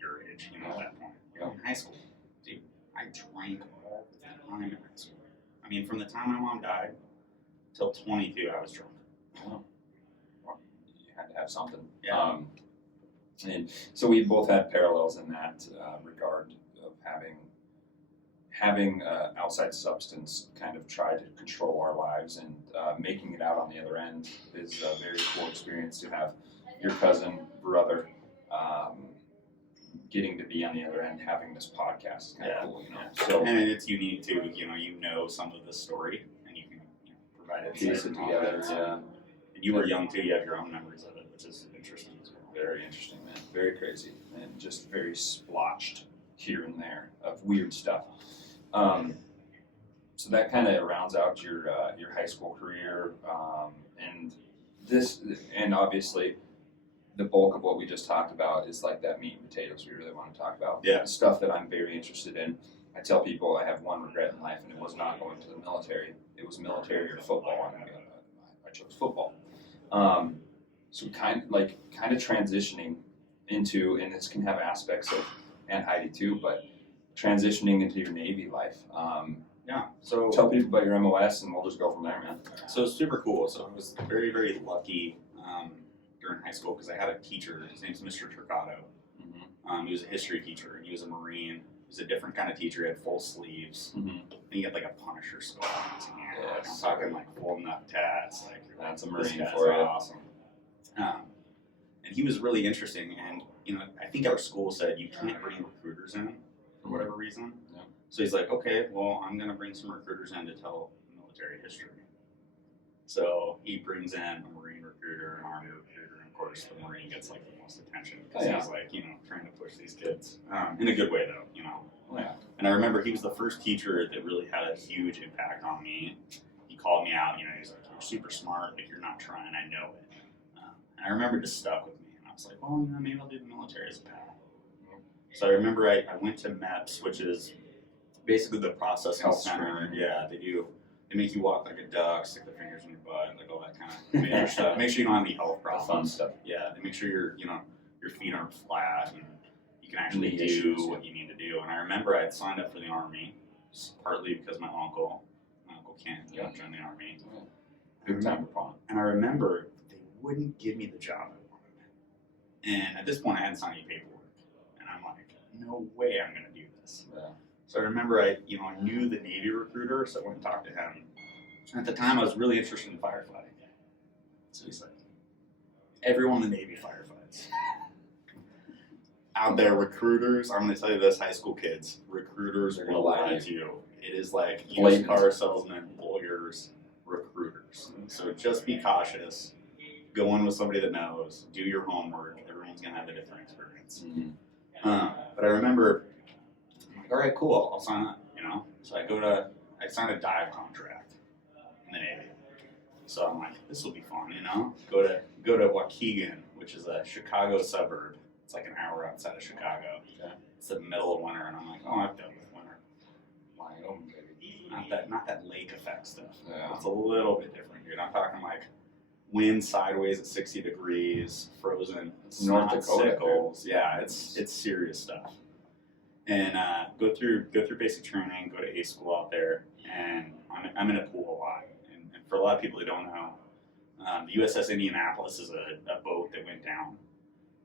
your age, you know, at that point. Yeah. In high school, dude, I drank all the time in high school. I mean, from the time my mom died till 22, I was drunk. Well, you had to have something. Yeah. And so we both had parallels in that regard of having outside substance kind of try to control our lives, and making it out on the other end is a very cool experience to have your cousin, brother, getting to be on the other end, having this podcast is kind of cool, you know. So, and it's unique too, you know some of the story, and you can provide it piece it together. Yeah. And you were young too, you have your own memories of it, which is interesting as well. Very interesting, man. Very crazy, and just very splotched here and there of weird stuff. So that kind of rounds out your high school career, and obviously the bulk of what we just talked about is like that meat and potatoes we really want to talk about. Yeah. Stuff that I'm very interested in. I tell people I have one regret in life, and it was not going to the military. It was military or football, and I chose football. So kind of transitioning into, and this can have aspects of, and Heidi too, but transitioning into your Navy life. So tell people about your MOS, and we'll just go from there, man. So it's super cool. So I was very, very lucky during high school because I had a teacher. His name's Mr. Turcato. Mm-hmm. He was a history teacher. He was a Marine. He was a different kind of teacher. He had full sleeves. Mm-hmm. And he had like a Punisher skull on his hand. Yeah, I'm talking like full nut tats. Like, that's a this Marine guy's for you. Awesome. And he was really interesting. And I think our school said you can't bring recruiters in for whatever reason. Yeah. So he's like, okay, well, I'm going to bring some recruiters in to tell military history. So he brings in a Marine recruiter, an Army recruiter, and of course the Marine gets like the most attention because he's like, trying to push these kids in a good way though, Yeah. And I remember he was the first teacher that really had a huge impact on me. He called me out, he's like, you're super smart, like you're not trying, I know it. And I remember it just stuck with me, and I was like, well, maybe I'll do the military as a path. So I remember I went to MEPS, which is basically the processing Health center. screening. Yeah, they make you walk like a duck, stick their fingers in your butt, like all that kind of major stuff. Make sure you don't have any health problems. Fun stuff. Yeah, they make sure your feet aren't flat and you can actually Knee do issues, what you need to do. And I remember I had signed up for the Army, partly because my uncle Kent joined the Army. Big time proponent. And I remember they wouldn't give me the job I wanted. And at this point, I hadn't signed any paperwork. And I'm like, no way I'm going to do this. Yeah. So I remember I knew the Navy recruiter, so I went and talked to him. And at the time, I was really interested in firefighting. So he's like, everyone in the Navy firefights. Out there, recruiters, I'm going to tell you this, high school kids, recruiters are going to lie to you. It is like used car salesmen, lawyers, recruiters. So just be cautious. Go in with somebody that knows. Do your homework. Everyone's going to have a different experience. Mm-hmm. But I remember, I'm like, all right, cool, I'll sign up, So I signed a dive contract in the Navy. So I'm like, this will be fun, Go to Waukegan, which is a Chicago suburb. It's like an hour outside of Chicago. Okay. It's the middle of winter, and I'm like, oh, I've done with winter. Wyoming, baby. not that lake effect stuff. Yeah. It's a little bit different, dude. I'm talking like wind sideways at 60 degrees, frozen North Dakota. sickles. Yeah, it's serious stuff. And go through basic training, go to A school out there, and I'm in a pool a lot. And for a lot of people who don't know, the USS Indianapolis is a boat that went down.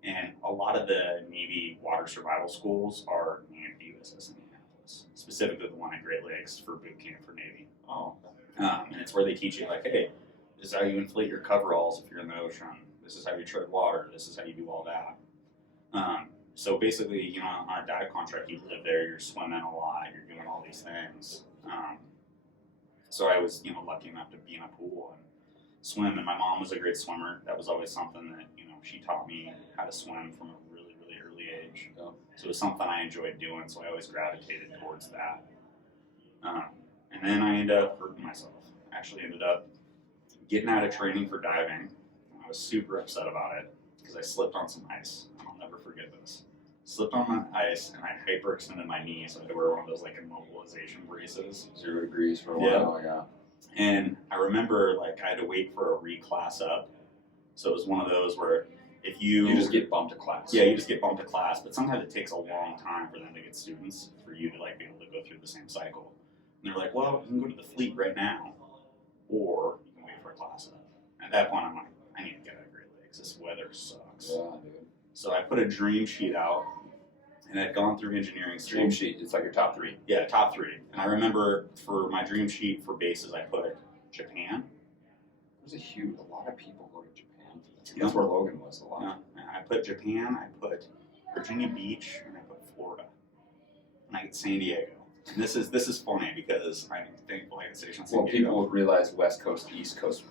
And a lot of the Navy water survival schools are named the USS Indianapolis, specifically the one at Great Lakes for boot camp for Navy. Oh. And it's where they teach you, like, hey, this is how you inflate your coveralls if you're in the ocean. This is how you tread water. This is how you do all that. So basically, you know, on a dive contract, you live there, you're swimming a lot, you're doing all these things. So I was, you know, lucky enough to be in a pool and swim, and my mom was a great swimmer. That was always something that, you know, she taught me how to swim from a really, really early age. So it was something I enjoyed doing, so I always gravitated towards that. And then I ended up hurting myself. I actually ended up getting out of training for diving. I was super upset about it because I slipped on some ice. I'll never forget this. Slipped on my ice and I hyperextended my knee, so I had to wear one of those like immobilization braces. 0 degrees for a while. Yeah. And I remember like I had to wait for a reclass up. So it was one of those where if you just get bumped to class. Yeah, you just get bumped to class, but sometimes it takes a long time for them to get students for you to like be able to go through the same cycle. And they're like, well, you can go to the fleet right now, or you can wait for a class up. At that point, I'm like, I need to get out of Great Lakes. This weather sucks. Yeah, dude. So I put a dream sheet out, and I'd gone through engineering school. Dream sheet. It's like your top 3. Yeah, top 3. And I remember for my dream sheet for bases, I put Japan. There's a lot of people go to Japan. Yeah. That's where Logan was a lot. Yeah, and I put Japan, I put Virginia Beach, and I put Florida. And I get San Diego. And this is funny because I'm thankful I get stationed San Diego. People would realize West Coast, East Coast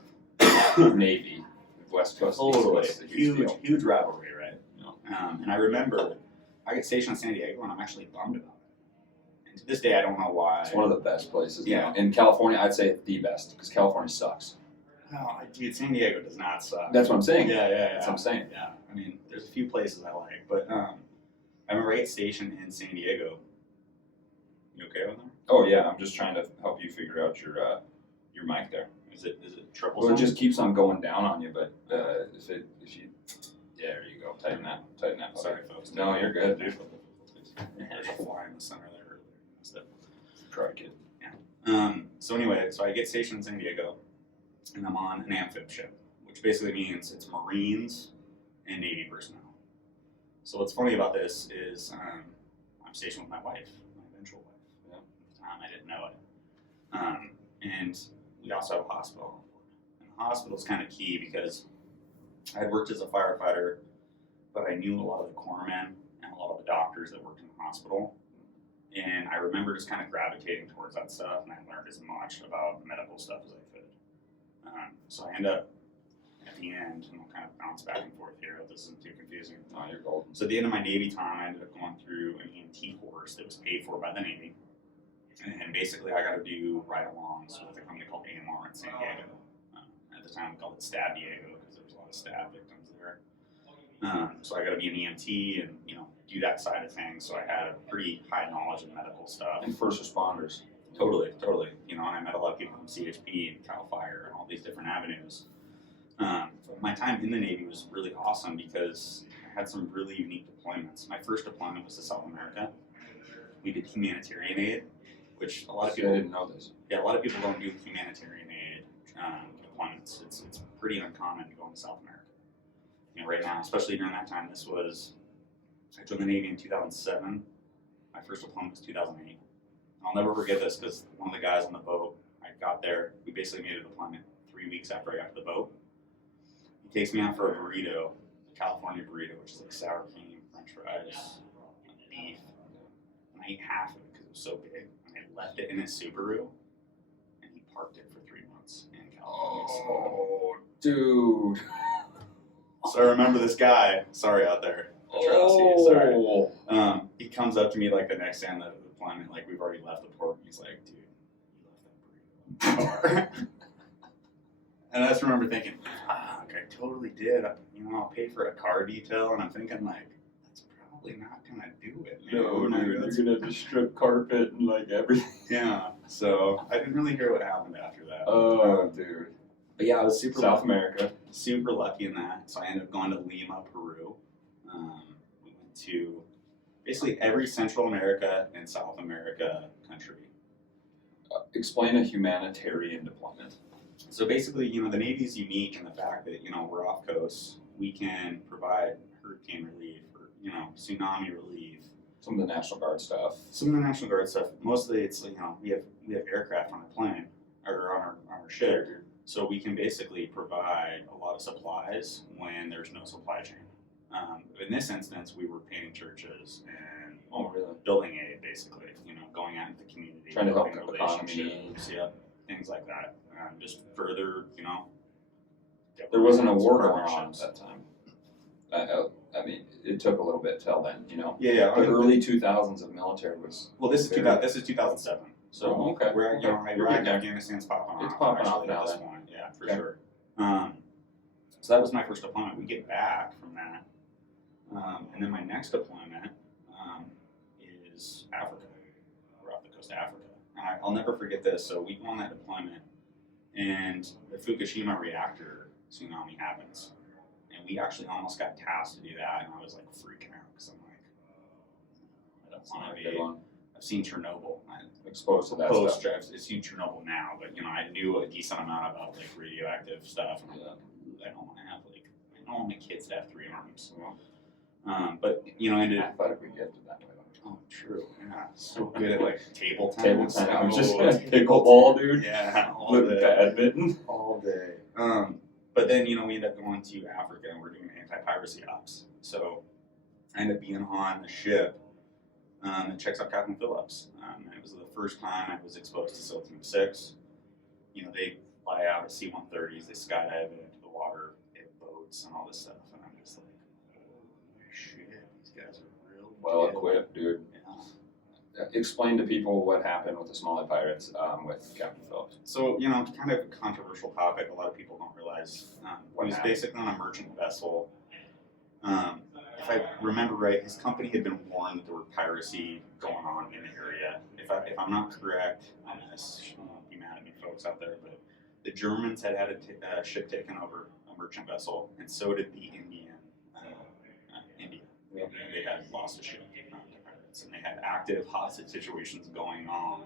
Navy. West Coast, Totally. East Coast is a huge deal. Huge rivalry, right? Yeah. And I remember I get stationed in San Diego and I'm actually bummed about it. And to this day, I don't know why. It's one of the best places. Yeah. In California, I'd say the best because California sucks. Oh, dude, San Diego does not suck. That's what I'm saying. Yeah. That's what I'm saying. Yeah. I mean, there's a few places I like, but I remember I get stationed in San Diego. You okay with that? Oh yeah, I'm just trying to help you figure out your mic there. Is it troublesome? Well, it just keeps on going down on you, but if you, there you go. Tighten that. Sorry, folks. No, you're good, dude. There's a fly in the center there earlier. Missed it. Try kid. So anyway, so I get stationed in San Diego, and I'm on an amphib ship, which basically means it's Marines and Navy personnel. So what's funny about this is I'm stationed with my wife, my eventual wife. Yeah. At the time, I didn't know it. And we also have a hospital on board. And the hospital is kind of key because I had worked as a firefighter, but I knew a lot of the corpsmen and a lot of the doctors that worked in the hospital. And I remember just kind of gravitating towards that stuff, and I learned as much about medical stuff as I could. So I end up, at the end, and I'll kind of bounce back and forth here, if this isn't too confusing. Oh, you're golden. So at the end of my Navy time, I ended up going through an EMT course that was paid for by the Navy. And basically, I got to do ride-alongs with a company called AMR in San Diego. At the time, we called it Stab Diego because there was a lot of stab victims there. So I got to be an EMT and, you know, do that side of things. So I had a pretty high knowledge of medical stuff. And first responders. Totally. You know, and I met a lot of people from CHP and CAL FIRE and all these different avenues. My time in the Navy was really awesome because I had some really unique deployments. My first deployment was to South America. We did humanitarian aid, which a lot of people I didn't know this. Yeah, a lot of people don't do humanitarian aid deployments. It's pretty uncommon to go into South America. You know, right now, especially during that time, I joined the Navy in 2007. My first deployment was 2008. I'll never forget this because one of the guys on the boat, I got there, we basically made a deployment 3 weeks after I got to the boat. He takes me out for a burrito, a California burrito, which is like sour cream, french fries, beef. And I ate half of it because it was so big. And I left it in his Subaru, and he parked it for 3 months in California. Oh, dude. So I remember this guy, sorry out there, sorry. He comes up to me like the next day on the deployment, like we've already left the port, and he's like, dude, you left that burrito in the car. And I just remember thinking, fuck, I totally did. You know, I'll pay for a car detail, and I'm thinking like, that's probably not gonna do it. No, man. dude, you're gonna have to strip carpet and like everything. Yeah, so I didn't really hear what happened after that. Oh, dude. But yeah, I was super South lucky. America. Super lucky in that. So I ended up going to Lima, Peru. We went to basically every Central America and South America country. Explain a humanitarian deployment. So basically, the Navy is unique in the fact that, we're off coast. We can provide hurricane relief or, tsunami relief. Some of the National Guard stuff. Some of the National Guard stuff. Mostly it's, we have aircraft on our plane or on our ship. Sure. So we can basically provide a lot of supplies when there's no supply chain. In this instance, we were painting churches and building aid, basically. Going out into the community, trying to help relationships, things like that. Just further, There wasn't a war going on at that time. I mean, it took a little bit till then, Yeah. The early 2000s of military was. Well, this is 2007. So we're Iraq, Afghanistan's popping off. It's popping off at now. this point, yeah, for sure. So that was my first deployment. We get back from that, and then my next deployment is Africa. We're off the coast of Africa, and I'll never forget this. So we go on that deployment, and the Fukushima reactor tsunami happens, and we actually almost got tasked to do that, and I was like freaking out because I'm like, I don't want to be. I've seen Chernobyl. I'm exposed to that stuff. I've seen Chernobyl now, but I knew a decent amount about like radioactive stuff. And I don't want to have I don't want my kids to have 3 arms. But ended. I thought it would get to that way. Oh, true. Yeah, so good at like table tennis. Just pickleball, dude. Yeah, all with day. Badminton. All day. But then we end up going to Africa and we're doing anti-piracy ops. So I ended up being on the ship. That checks out Captain Phillips. And it was the first time I was exposed to SEAL Team 6. They fly out at C-130s, they skydive into the water, hit boats and all this stuff. And I'm just like, oh shit, these guys are real well equipped, dude. Yeah. Explain to people what happened with the Somali pirates with Captain Phillips. So, kind of a controversial topic. A lot of people don't realize. He was basically on a merchant vessel. If I remember right, his company had been warned that there were piracy going on in the area. If I'm not correct on this, don't be mad at me, folks out there, but the Germans had a ship taken over, a merchant vessel, and so did the India. Yeah. They had lost a ship to pirates, and they had active hostage situations going on.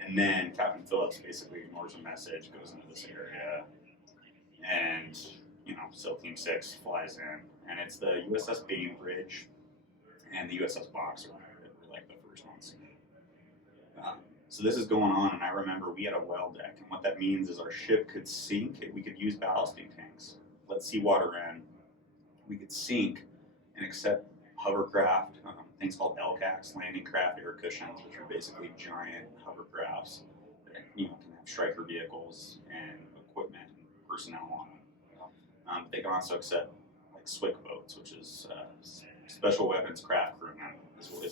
And then Captain Phillips basically ignores a message, goes into this area, and SEAL Team 6 flies in, and it's the USS Bainbridge and the USS Boxer that were like the first ones. So this is going on, and I remember we had a well deck, and what that means is our ship could sink. We could use ballasting tanks, let seawater in. We could sink and accept hovercraft, things called LCACs, landing craft air cushions, which are basically giant hovercrafts that can have Stryker vehicles and equipment and personnel on them. They can also accept like SWIC boats, which is special weapons craft crewmen.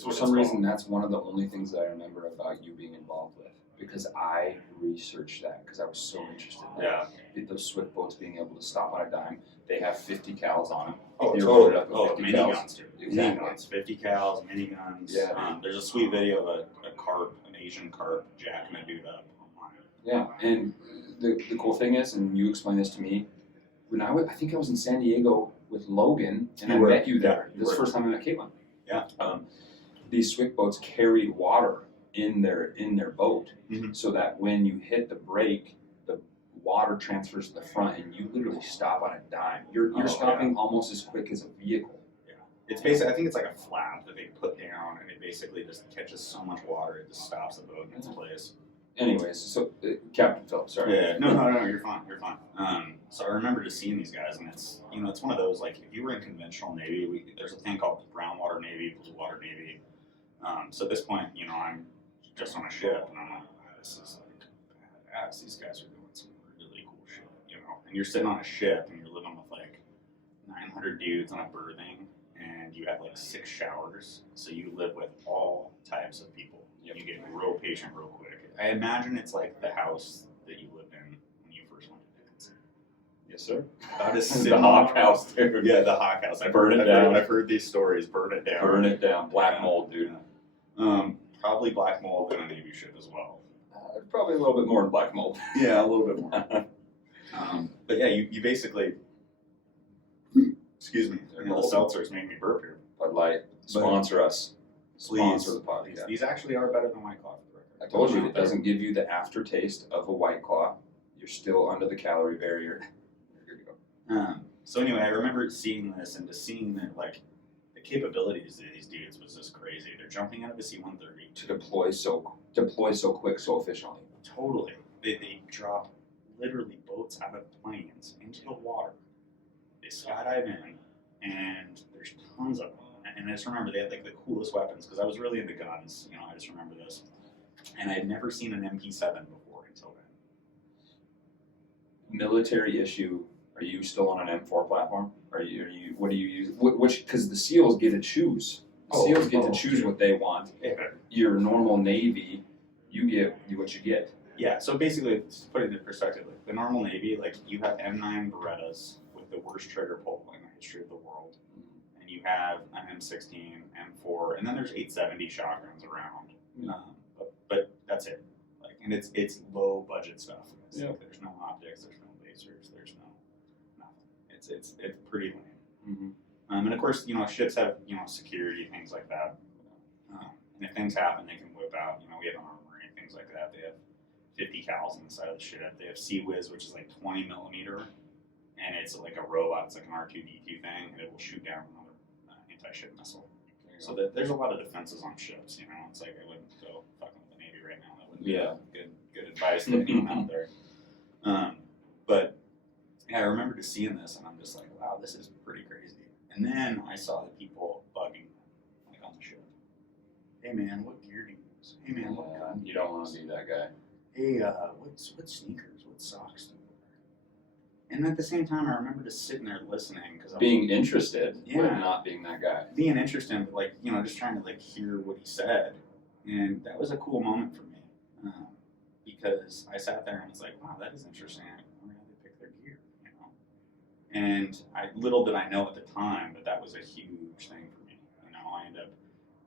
For some reason, that's one of the only things that I remember about you being involved with, because I researched that because I was so interested in that. Yeah. Those SWIC boats being able to stop on a dime, they have 50 cals on them. Oh, You're totally. loaded up with 50 miniguns too. Exactly. Miniguns, 50 cals, miniguns. Yeah. There's a sweet video of a carp, an Asian carp, jacking a dude up online. Yeah, and the cool thing is, and you explained this to me, when I think I was in San Diego with Logan, and I met you there. This is the first time I met Caitlin. Yeah. These SWIC boats carried water in their boat, mm-hmm. so that when you hit the brake, the water transfers to the front, and you literally stop on a dime. You're stopping almost as quick as a vehicle. Yeah. It's basically, I think it's like a flap that they put down, and it basically just catches so much water it just stops the boat in its place. Anyways, so Captain Phillips, sorry. Yeah. No, you're fine. You're fine. So I remember just seeing these guys, and it's it's one of those, like, if you were in conventional Navy, there's a thing called brown water Navy, blue water Navy. So at this point, I'm just on a ship, and I'm like, wow, this is like badass. These guys are doing some really cool shit, And you're sitting on a ship, and you're living with like 900 dudes on a berthing, and you have like 6 showers, so you live with all types of people. You get real patient real quick. I imagine it's like the house that you lived in when you first went to Dickinson. Yes, sir. About as The similar. hawk house, dude. Yeah, the hawk house. Burn it down. I've heard these stories. Burn it down. Burn it down. Black mold, dude. Probably black mold in a Navy ship as well. Probably a little bit more than black mold. Yeah, a little bit more. But yeah, you basically. Excuse me. The seltzers make me burp here. Bud Light, sponsor us. Sponsor the podcast. These actually are better than White Claw. I told you, it doesn't give you the aftertaste of a White Claw. You're still under the calorie barrier. You're good to go. So anyway, I remember seeing this and just seeing that like the capabilities of these dudes was just crazy. They're jumping out of a C-130 To deploy so quick, so efficiently. Totally. They drop literally boats out of planes into the water. They skydive in, and there's tons of them. And I just remember they had like the coolest weapons because I was really into guns. You know, I just remember this. And I had never seen an MP7 before until then. Military issue. Are you still on an M4 platform? Are you? What do you use? Which? Because the SEALs get to choose. SEAls get to choose what they want. Yeah. Your normal Navy, you get what you get. Yeah. So basically, to put it in perspective, like the normal Navy, like you have M9 Berettas with the worst trigger pull in the history of the world, and you have an M16, M4, and then there's 870 shotguns around. But that's it. Like, and it's low budget stuff. Yeah. Like, there's no optics, there's no lasers, there's no nothing. It's pretty lame. Mm-hmm. And of course, you know, ships have, you know, security, things like that. And if things happen, they can whip out. You know, we have an armory and things like that. They have 50 cals on the side of the ship. They have Sea-Whiz, which is like 20 millimeter, and it's like a robot. It's like an R2-D2 thing, and it will shoot down another anti-ship missile. So there's a lot of defenses on ships. You know, it's like I wouldn't go fucking with the Navy right now. That wouldn't be good advice to anyone out there. But yeah, I remember just seeing this, and I'm just like, wow, this is pretty crazy. And then I saw the people bugging, like on the ship. Hey man, what gear do you use? Hey man, what gun? You don't want to be that guy. Hey, what sneakers? What socks do you wear? And at the same time, I remember just sitting there listening because Being interested, Yeah. but not being that guy. being interested, but like, you know, just trying to like hear what he said, and that was a cool moment for me because I sat there and was like, wow, that is interesting. I wonder how they pick their gear, you know. And little did I know at the time, but that was a huge thing for me. You know, I ended up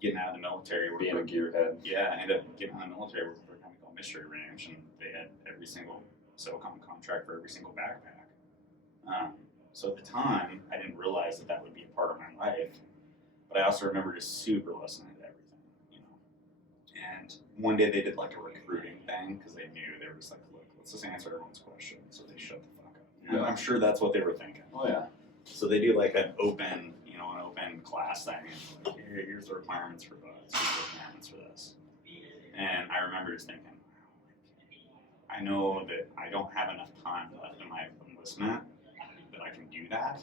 getting out of the military, Being a gearhead. I ended up getting out of the military working for a company called Mystery Ranch, and they had every single SOCOM contract for every single backpack. So at the time, I didn't realize that would be a part of my life, but I also remember just super listening to everything, you know. And one day they did like a recruiting thing because they knew they were just like, look, let's just answer everyone's questions. So they shut the fuck up. And I'm sure that's what they were thinking. Oh yeah. So they do like an open class thing, and like, hey, here's the requirements for bugs, here's the requirements for this. And I remember just thinking, wow, I know that I don't have enough time left in my enlistment that I can do that.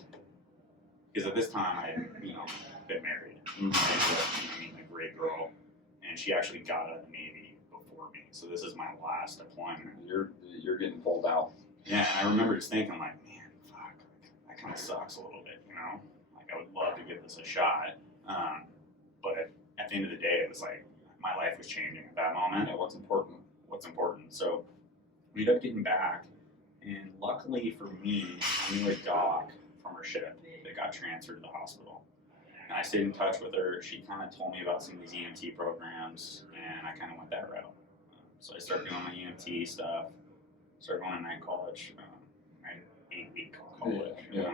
Because at this time I had, you know, been married. I ended up meeting a great girl, and she actually got out of the Navy before me. So this is my last deployment. You're getting pulled out. Yeah, and I remember just thinking like, man, fuck, that kind of sucks a little bit, you know? Like I would love to give this a shot. But at the end of the day, it was like, my life was changing at that moment. Yeah, what's important? What's important. So we ended up getting back, and luckily for me, I knew a doc from her ship that got transferred to the hospital. And I stayed in touch with her. She kind of told me about some of these EMT programs, and I kind of went that route. So I started doing my EMT stuff, started going to night college, 8-week college. Yeah. You know,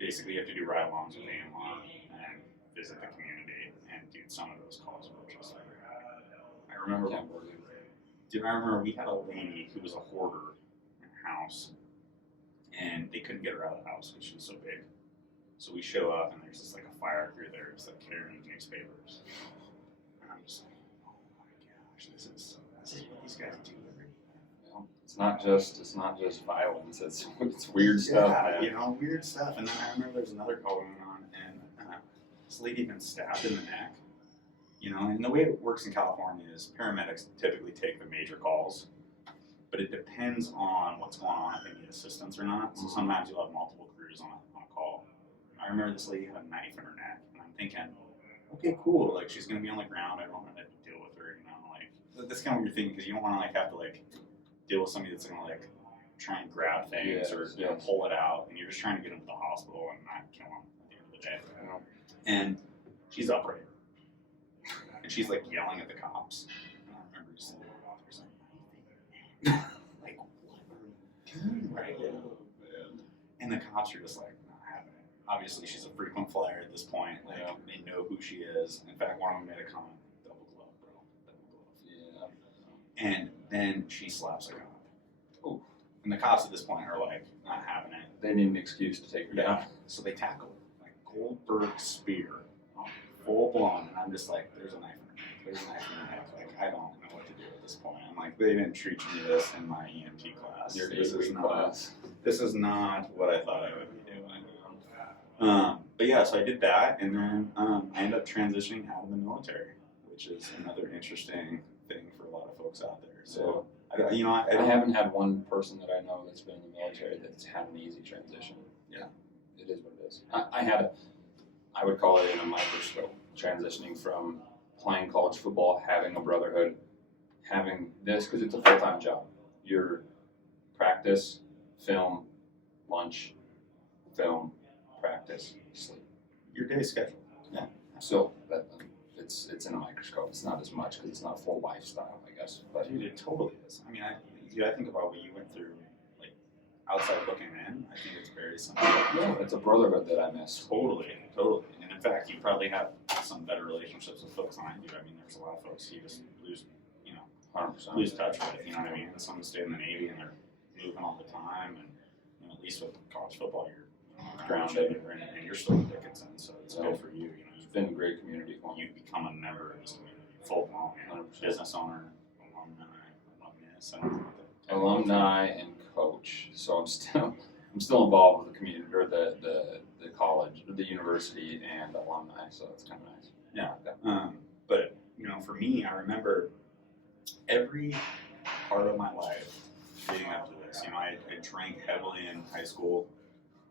basically you have to do ride-alongs with AMR and visit the community, and dude, some of those calls were just like, I remember we had a lady who was a hoarder in her house, and they couldn't get her out of the house because she was so big. So we show up, and there's just like a fire crew there, just like carrying newspapers. And I'm just like, oh my gosh, this is what these guys do every day. It's not just violence. It's weird stuff, man. You know, weird stuff. And then I remember there's another call going on, and this lady had been stabbed in the neck. You know, and the way it works in California is paramedics typically take the major calls, but it depends on what's going on, if they need assistance or not. So sometimes you'll have multiple crews on a call. I remember this lady had a knife in her neck, and I'm thinking, okay, cool, like she's gonna be on the ground, I don't want to deal with her, you know, like that's kind of what you're thinking, because you don't want to like have to like deal with somebody that's gonna like try and grab things or pull it out, and you're just trying to get him to the hospital and not kill him at the end of the day. And she's upright, and she's like yelling at the cops. And I remember just sitting there off, just like, what are you doing right now? And the cops are just like not having it. Obviously, she's a frequent flyer at this point. Like they know who she is. In fact, one of them made a comment, "Double glove, bro, double glove." Yeah. And then she slaps a cop. Oh. And the cops at this point are like not having it. They need an excuse to take her down. So they tackle her like Goldberg spear, full blown. And I'm just like, there's a knife in her neck. There's a knife in her neck. Like I don't know what to do at this point. I'm like, they didn't treat me this in my EMT class. Your class. This is not what I thought I would be doing. But yeah, so I did that, and then I ended up transitioning out of the military, which is another interesting thing for a lot of folks out there. So, I haven't had one person that I know that's been in the military that's had an easy transition. Yeah, it is what it is. I would call it in a microscope, transitioning from playing college football, having a brotherhood, having this, because it's a full-time job. Your practice, film, lunch, film, practice, sleep. Your day schedule. Yeah. So it's in a microscope. It's not as much because it's not a full lifestyle, I guess. But dude, it totally is. I mean, I think about what you went through, like outside looking in. I think it's very similar. Yeah, it's a brotherhood that I miss. Totally. And in fact, you probably have some better relationships with folks than I do. I mean, there's a lot of folks you just lose, 100%. Lose touch with. You know what I mean? Some stay in the Navy and they're moving all the time, and at least with college football, you're grounded, and you're still in Dickinson, so it's good for you. It's been a great community for me. You become a member of this community, full blown, business owner, alumni and coach. So I'm still involved with the community or the college, the university, and alumni. So it's kind of nice. Yeah. But for me, I remember every part of my life leading up to this. I drank heavily in high school.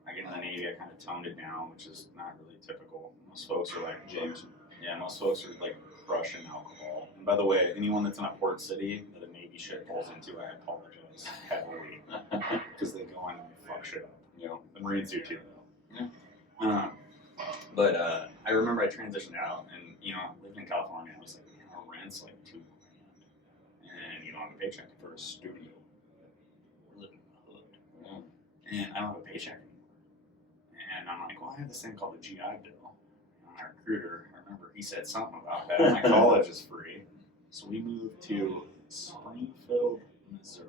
I get in the Navy, I kind of toned it down, which is not really typical. Most folks are like James. Yeah, most folks are like crushing alcohol. And by the way, anyone that's in a port city that a Navy ship pulls into, I apologize heavily because they go in and they fuck shit up. The Marines do too, though. Yeah. But I remember I transitioned out, and lived in California. I was like, rent's like $2,000, and I'm a paycheck for a studio. We're living in the hood, and I don't have a paycheck anymore. And I'm like, well, I have this thing called the GI Bill. And my recruiter, I remember he said something about that. My college is free. So we moved to Springfield, Missouri.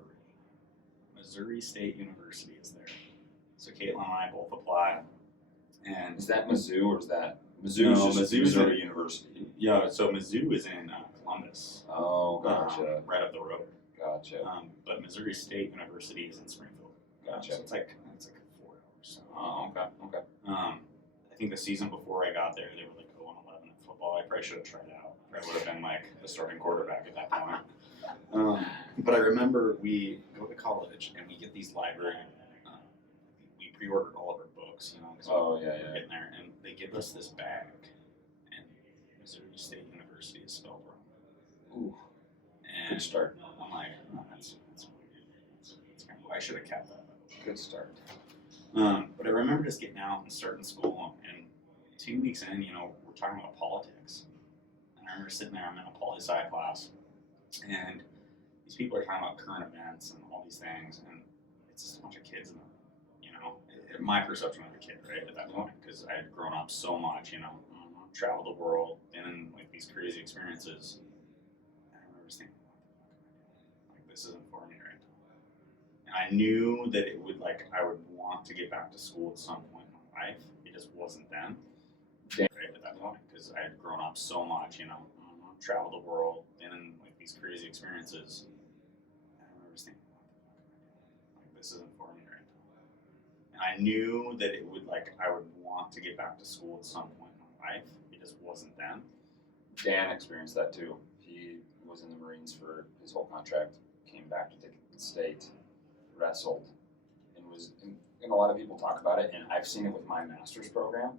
Missouri State University is there. So Caitlin and I both applied. And is that Mizzou or is that Mizzou's Missouri University? Yeah, so Mizzou is in Columbus. Oh, gotcha. Right up the road. Gotcha. But Missouri State University is in Springfield. Gotcha. So it's like 4 hours. So. Oh, okay. I think the season before I got there, they were like 0-11 at football. I probably should have tried out. I would have been like the starting quarterback at that point. But I remember we go to college and we get these library. We pre-ordered all of our books, because we were getting there, and they give us this bag, and Missouri State University is spelled wrong. Ooh, and good start. I'm like, that's weird. It's kind of, I should have kept that. Good start. But I remember just getting out and starting school, and 2 weeks in, we're talking about politics. And I remember sitting there, I'm in a poli-sci class, and these people are talking about current events and all these things, and it's just a bunch of kids in them, my perception of a kid, right, at that point, because I had grown up so much, traveled the world, been in like these crazy experiences. I remember just thinking, like, this isn't for me right now. And I knew that it would, I would want to get back to school at some point in my life. It just wasn't then, right, at that point, because I had grown up so much, traveled the world, been in like these crazy experiences. I remember just thinking, like, this isn't for me right now. And I knew that it would, I would want to get back to school at some point in my life. It just wasn't then. Dan experienced that too. He was in the Marines for his whole contract, came back to Dickinson State, wrestled, and a lot of people talk about it, and I've seen it with my master's program.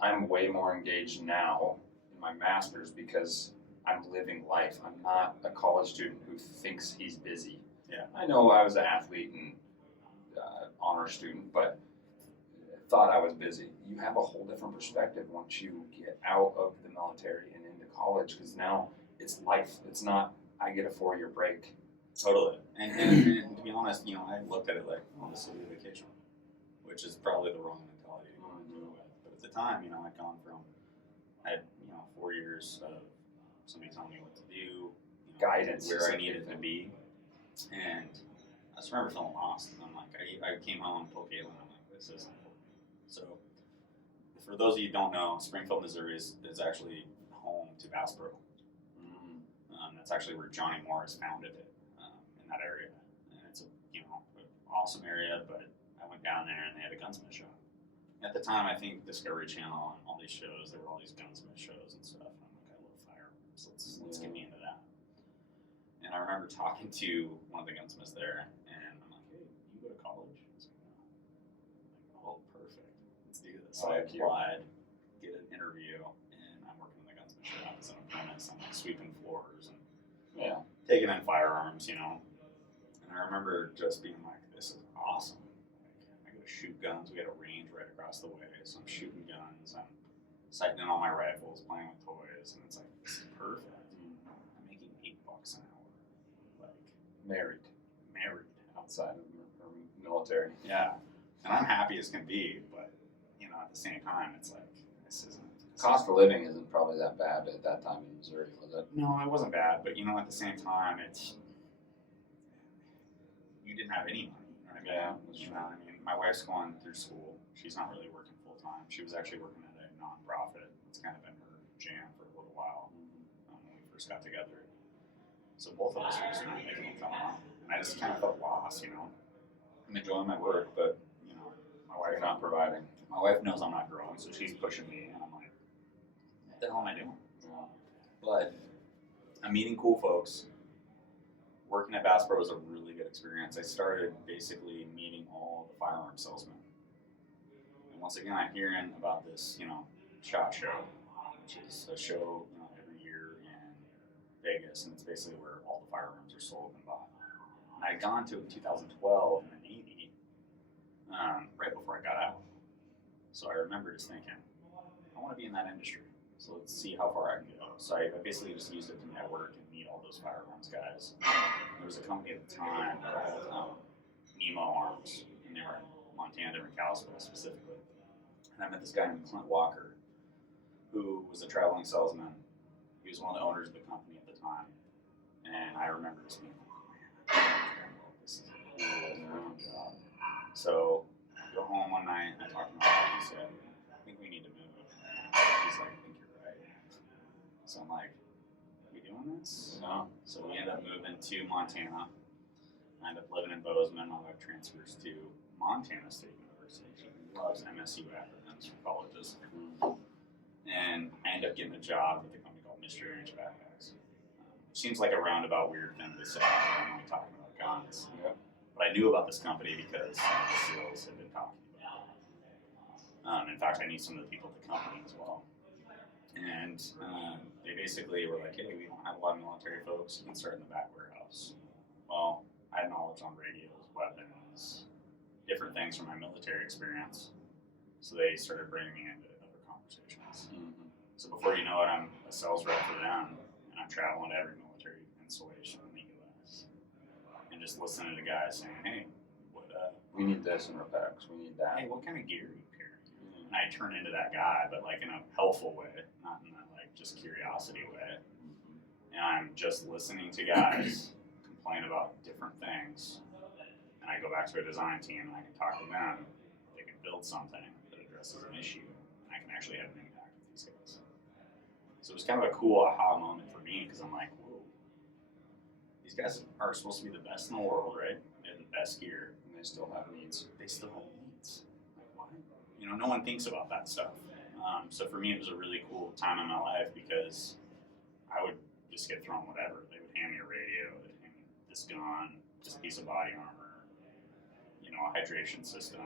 I'm way more engaged now in my master's because I'm living life. I'm not a college student who thinks he's busy. Yeah. I know I was an athlete and honor student, but thought I was busy. You have a whole different perspective once you get out of the military and into college, because now it's life. It's not, I get a 4-year break. Totally. And to be honest, I looked at it like, oh, this will be a vacation, which is probably the wrong mentality to go into it with. But at the time, I'd gone from, I had 4 years of somebody telling me what to do, Guidance, where I needed to be. And I just remember feeling lost. And I'm like, I came home and told Caitlin, I'm like, this isn't important. So, for those of you who don't know, Springfield, Missouri is actually home to Bass Pro. That's actually where Johnny Morris founded it, in that area. And it's an awesome area, but I went down there and they had a gunsmith shop. At the time, I think Discovery Channel and all these shows, there were all these gunsmith shows and stuff. And I'm like, I love firearms. Let's get me into that. And I remember talking to one of the gunsmiths there, and I'm like, hey, you go to college? He's like, no. I'm like, oh, perfect. Let's do this. So I applied, get an interview, and I'm working in the gunsmith shop as an apprentice. I'm like sweeping floors and taking in firearms, And I remember just being like, this is awesome. Like, I go to shoot guns. We had a range right across the way, so I'm shooting guns. I'm sighting in all my rifles, playing with toys, and it's like, this is perfect. I'm making $8 an hour. Like, married outside of the military. Yeah, and I'm happy as can be, but at the same time, it's like, this isn't. Cost of living isn't probably that bad at that time in Missouri, was it? No, it wasn't bad, but at the same time, you didn't have any money. Yeah, my wife's going through school. She's not really working full time. She was actually working at a nonprofit. It's kind of been her jam for a little while when we first got together. So both of us were just not making a ton of money, and I just kind of felt lost. I'm enjoying my work, but my wife not providing. My wife knows I'm not growing, so she's pushing me, and I'm like, what the hell am I doing? But I'm meeting cool folks. Working at Bass Pro was a really good experience. I started basically meeting all the firearm salesmen. And once again, I'm hearing about this, SHOT Show, which is a show every year in Vegas, and it's basically where all the firearms are sold and bought. And I had gone to it in 2012 in the Navy, right before I got out. So I remember just thinking, I want to be in that industry. So let's see how far I can go. So I basically just used it to network and meet all those firearms guys. There was a company at the time called Nemo Arms, and they were in Montana and Kalispell specifically. And I met this guy named Clint Walker, who was a traveling salesman. He was one of the owners of the company at the time. And I remember just being like, man, this is a cool job. So I go home one night and I talked to my dad. He said, I think we need to move. He's like, I think you're right. So I'm like, are we doing this? No. So we ended up moving to Montana. I ended up living in Bozeman. My wife transfers to Montana State University. She loves MSU acronyms for colleges. And I ended up getting a job with a company called Mystery Range Backpacks. Seems like a roundabout weird thing to say when I'm only talking about guns. Yeah. But I knew about this company because some of the sales had been talking about it. In fact, I knew some of the people at the company as well. And they basically were like, hey, we don't have a lot of military folks. You can start in the back warehouse. Well, I had knowledge on radios, weapons, different things from my military experience. So they started bringing me into other conversations. Mm-hmm. So before you know it, I'm a sales rep for them, and I'm traveling to every military installation in the U.S. And just listening to guys saying, hey, we need this in our packs, we need that. Hey, what kind of gear are you carrying? And I turn into that guy, but like in a helpful way, not in that like just curiosity way. And I'm just listening to guys complain about different things. And I go back to a design team and I can talk to them. They can build something that addresses an issue. And I can actually have an impact with these guys. So it was kind of a cool aha moment for me because I'm like, whoa, these guys are supposed to be the best in the world, right? They have the best gear. And they still have needs. They still have needs. Like, why? No one thinks about that stuff. So for me, it was a really cool time in my life because I would just get thrown whatever. They would hand me a radio, they'd hand me this gun, this piece of body armor, a hydration system,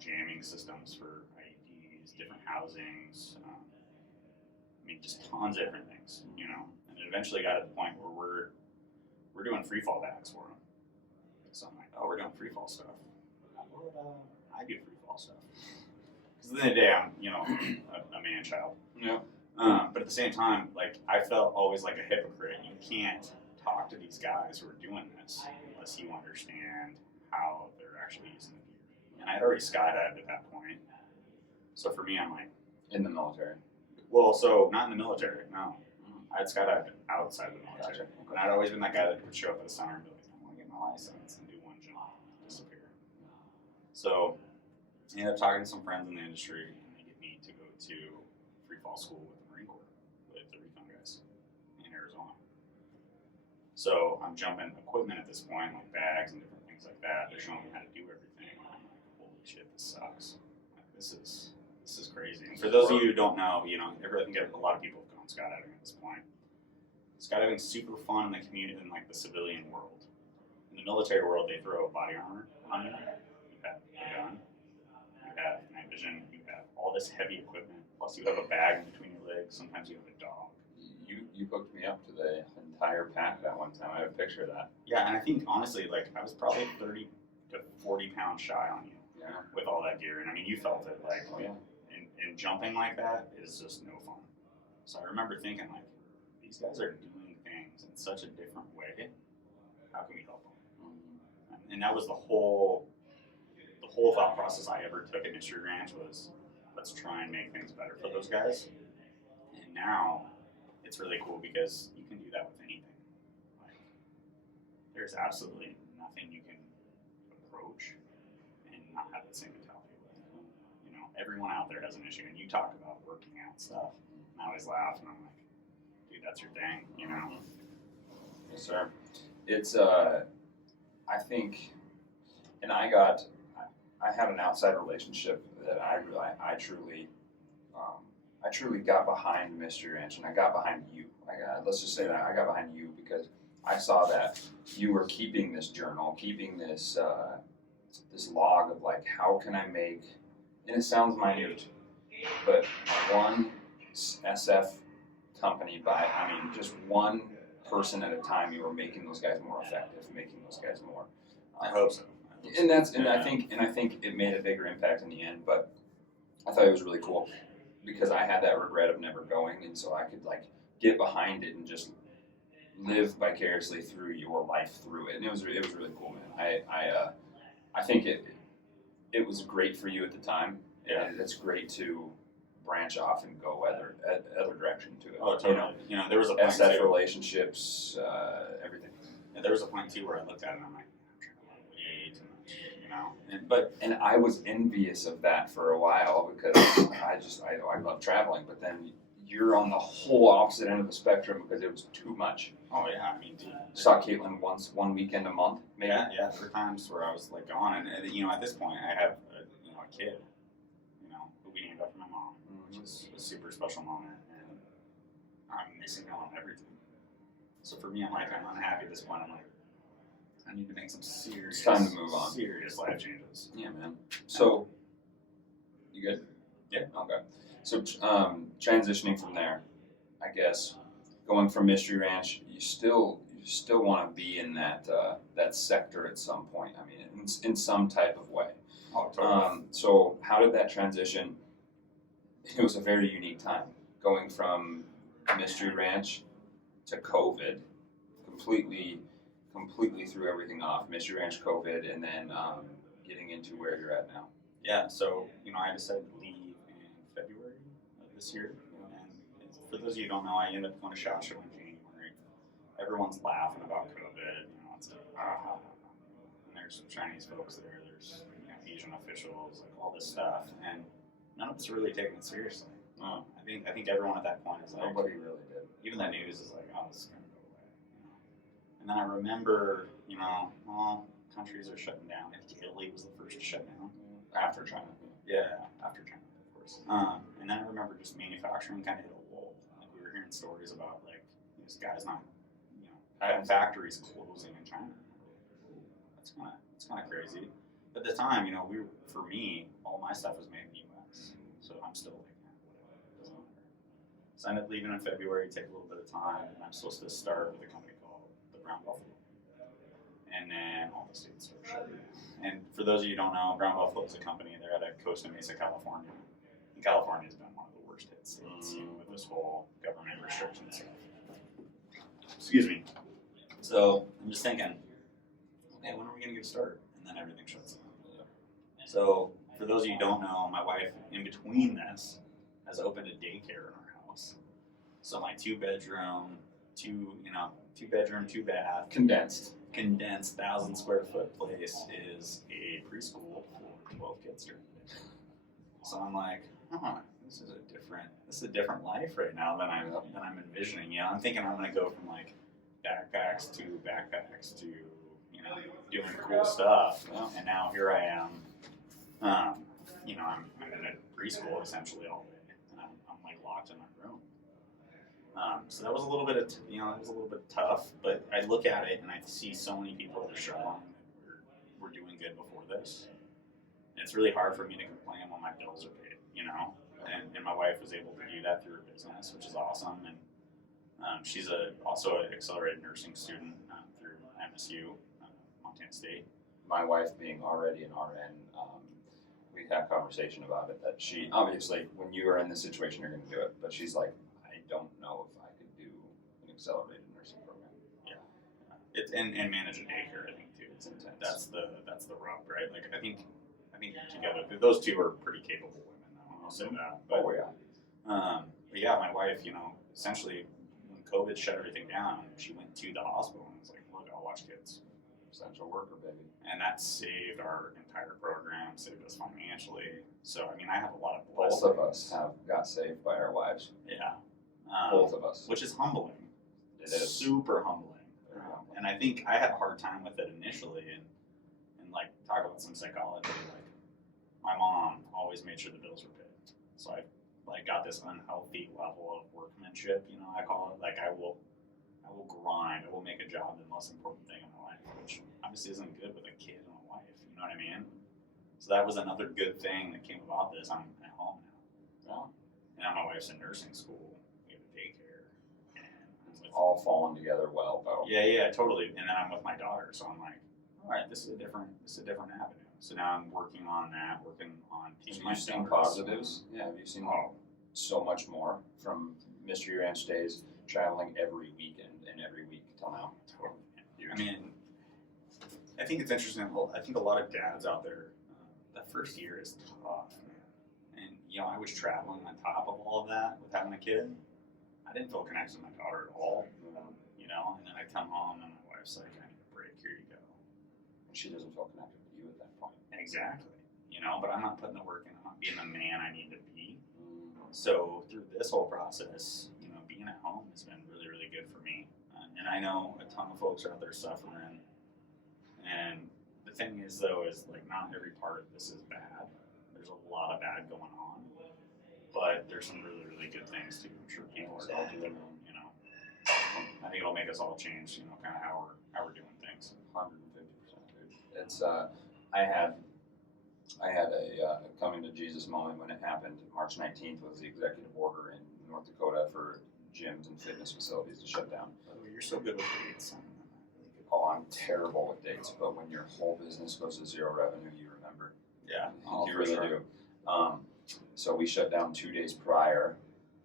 jamming systems for IEDs, different housings. Just tons of different things, And it eventually got to the point where we're doing free fall bags for them. So I'm like, oh, we're doing free fall stuff. would I do free fall stuff? Because at the end of the day, I'm, you know, a man child. Yeah. But at the same time, like, I felt always like a hypocrite. You can't talk to these guys who are doing this unless you understand how they're actually using the gear. And I'd already skydived at that point. So for me, I'm like... In the military? Well, so not in the military, no. I'd skydived outside of the military. Gotcha. But I'd always been that guy that would show up at the summer and be like, I want to get my license and do one jump and disappear. So I ended up talking to some friends in the industry, and they get me to go to free fall school with the Marine Corps, with the recon guys in Arizona. So I'm jumping equipment at this point, like bags and different things like that. They're showing me how to do everything. And I'm like, holy shit, this sucks. Like, this is crazy. And for those of you who don't know, you know, I think a lot of people have gone skydiving at this point. Skydiving's super fun in the community, in like the civilian world. In the military world, they throw body armor on you. You have a gun, you have night vision, you have all this heavy equipment, plus you have a bag in between your legs, sometimes you have a dog. You hooked me up to the entire pack that one time. I have a picture of that. Yeah, and I think honestly, like, I was probably 30 to 40 pounds shy on you. Yeah. With all that gear, and I mean, you felt it, like, Oh, yeah. and jumping like that is just no fun. So I remember thinking, like, these guys are doing things in such a different way. How can we help them? And that was the whole thought process I ever took at Mystery Ranch was, let's try and make things better for those guys. And now it's really cool because you can do that with anything. Like, there's absolutely nothing you can approach and not have the same mentality with. You know, everyone out there has an issue, and you talk about working out stuff. And I always laugh, and I'm like, dude, that's your thing, you know? Yes, sir. It's, I think, and I had an outside relationship that I truly got behind Mystery Ranch, and I got behind you. Let's just say that I got behind you because I saw that you were keeping this journal, keeping this this log of like, how can I make, and it sounds minute, but one SF company just one person at a time, you were making those guys more effective, making those guys more. I hope so. I think it made a bigger impact in the end. But I thought it was really cool because I had that regret of never going, and so I could like get behind it and just live vicariously through your life through it. And it was really cool, man. I think it was great for you at the time. Yeah, it's great to branch off and go other direction to it. Oh, totally. You know, there was a point SF too, relationships, everything. and there was a point too where I looked at it and I'm like, I'm trying to love way too much, you know. And I was envious of that for a while because I love traveling, but then you're on the whole opposite end of the spectrum because it was too much. Oh yeah, I mean, dude. Saw Caitlin one weekend a month, maybe. Yeah. There were times where I was like gone, and you know, at this point, I have a kid, you know, who we named after my mom, which is a super special moment, and I'm missing out on everything. So for me, I'm unhappy at this point. I'm like, I need to make some serious. It's time to move on. Serious life changes. Yeah, man. So, you good? Yeah. Okay. So, transitioning from there, I guess, going from Mystery Ranch, you still want to be in that sector at some point. I mean, in some type of way. Oh, totally. So, how did that transition? It was a very unique time, going from Mystery Ranch to COVID, completely threw everything off. Mystery Ranch, COVID, and then getting into where you're at now. Yeah, so, you know, I decided to leave in February of this year. And for those of you who don't know, I ended up going to SHOT Show in January. Everyone's laughing about COVID. You know, it's like, and there's some Chinese folks there. There's Asian officials, like all this stuff, and none of us are really taking it seriously. I think everyone at that point is like, Nobody really did. Even the news is like, oh, this is gonna go away. You know? And then I remember, countries are shutting down. I think Italy was the first to shut down. After China. Yeah, after China, of course. And then I remember just manufacturing kind of hit a wall. Like, we were hearing stories about like these guys not, having factories closing in China. That's kind of crazy. But at the time, for me, all my stuff was made in the U.S. So I'm still like, whatever, it doesn't matter. So I ended up leaving in February, take a little bit of time, and I'm supposed to start with a company called the Brown Buffalo. And then all the states started shutting down. And for those of you who don't know, Brown Buffalo is a company. They're out of Costa Mesa, California. And California's been one of the worst hit states with this whole government restriction stuff. Excuse me. So I'm just thinking, okay, when are we going to get started? And then everything shuts down. So for those of you who don't know, my wife, in between this, has opened a daycare in our house. So my 2-bedroom, 2-bath, Condensed. 1,000 square foot place is a preschool for 12 kids during the day. So I'm like, this is a different life right now than I'm envisioning. You know, I'm thinking I'm gonna go from like backpacks to doing cool stuff. And now here I am. I'm in a preschool essentially all day, and I'm like locked in my room. So that was a little bit tough, but I look at it and I see so many people that are struggling that we're doing good before this. And it's really hard for me to complain when my bills are paid, and my wife was able to do that through her business, which is awesome. And she's also an accelerated nursing student through MSU, Montana State. My wife being already an RN, we had a conversation about it, that she, obviously, when you are in this situation, you're going to do it, but she's like, I don't know if I could do an accelerated nursing program. Yeah. And manage a daycare, I think, too. It's intense. That's the rub, right? Like, I think together, those two are pretty capable women, though, I'll say that. But, but yeah, my wife, essentially, when COVID shut everything down, she went to the hospital and was like, look, I'll watch kids. Essential worker, baby. And that saved our entire program, saved us financially. So, I mean, I have a lot of blessings. Both of us got saved by our wives. Yeah. Both of us. Which is humbling. It is. Super humbling. And I think I had a hard time with it initially, and like, talk about some psychology. Like, my mom always made sure the bills were paid. So I got this unhealthy level of workmanship, I call it. Like, I will grind. I will make a job the most important thing in my life, which obviously isn't good with a kid and a wife. You know what I mean? So that was another good thing that came about this. I'm at home now. Yeah. Now my wife's in nursing school. We have a daycare. And it's all falling together well, though. Yeah, totally. And then I'm with my daughter, so I'm like, all right, this is a different avenue. So now I'm working on teaching my Have you seen positives? Yeah, have you seen so much more from Mystery Ranch days, traveling every weekend and every week till now? Totally. I mean, I think it's interesting. I think a lot of dads out there, that first year is tough, man. And, I was traveling on top of all of that with having a kid. I didn't feel connected to my daughter at all, and then I come home and my wife's like, I need a break, here you go. And she doesn't feel connected to you at that point. Exactly. But I'm not putting the work in. I'm not being the man I need to be. So through this whole process, being at home has been really, really good for me. And I know a ton of folks are out there suffering. And the thing is, though, is like not every part of this is bad. There's a lot of bad going on. But there's some really, really good things too. I'm sure people are going through, I think it'll make us all change, kind of how we're doing things. 150%, dude. It's I had a coming to Jesus moment when it happened. March 19th was the executive order in North Dakota for gyms and fitness facilities to shut down. Oh, you're so good with dates. Oh, I'm terrible with dates, but when your whole business goes to zero revenue, you remember. Yeah, you really do. So we shut down 2 days prior,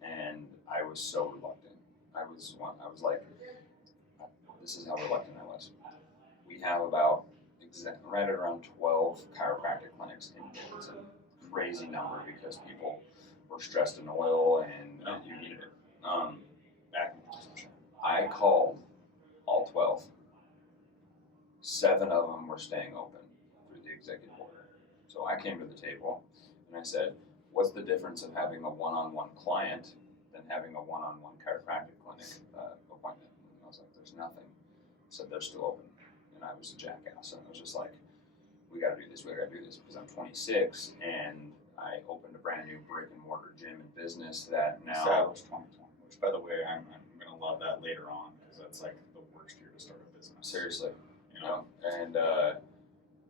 and I was so reluctant. I was like, this is how reluctant I was. We have about right at around 12 chiropractic clinics in gyms, a crazy number because people were stressed in oil and you needed it. Back in position. I called all 12. 7 of them were staying open through the executive order. So I came to the table and I said, what's the difference of having a one-on-one client than having a one-on-one chiropractic clinic appointment? And I was like, there's nothing. I said, they're still open. And I was a jackass. And I was just like, we got to do this because I'm 26 and I opened a brand new brick and mortar gym and business that now. Established 2020, which by the way, I'm going to love that later on because that's like the worst year to start a business. Seriously. And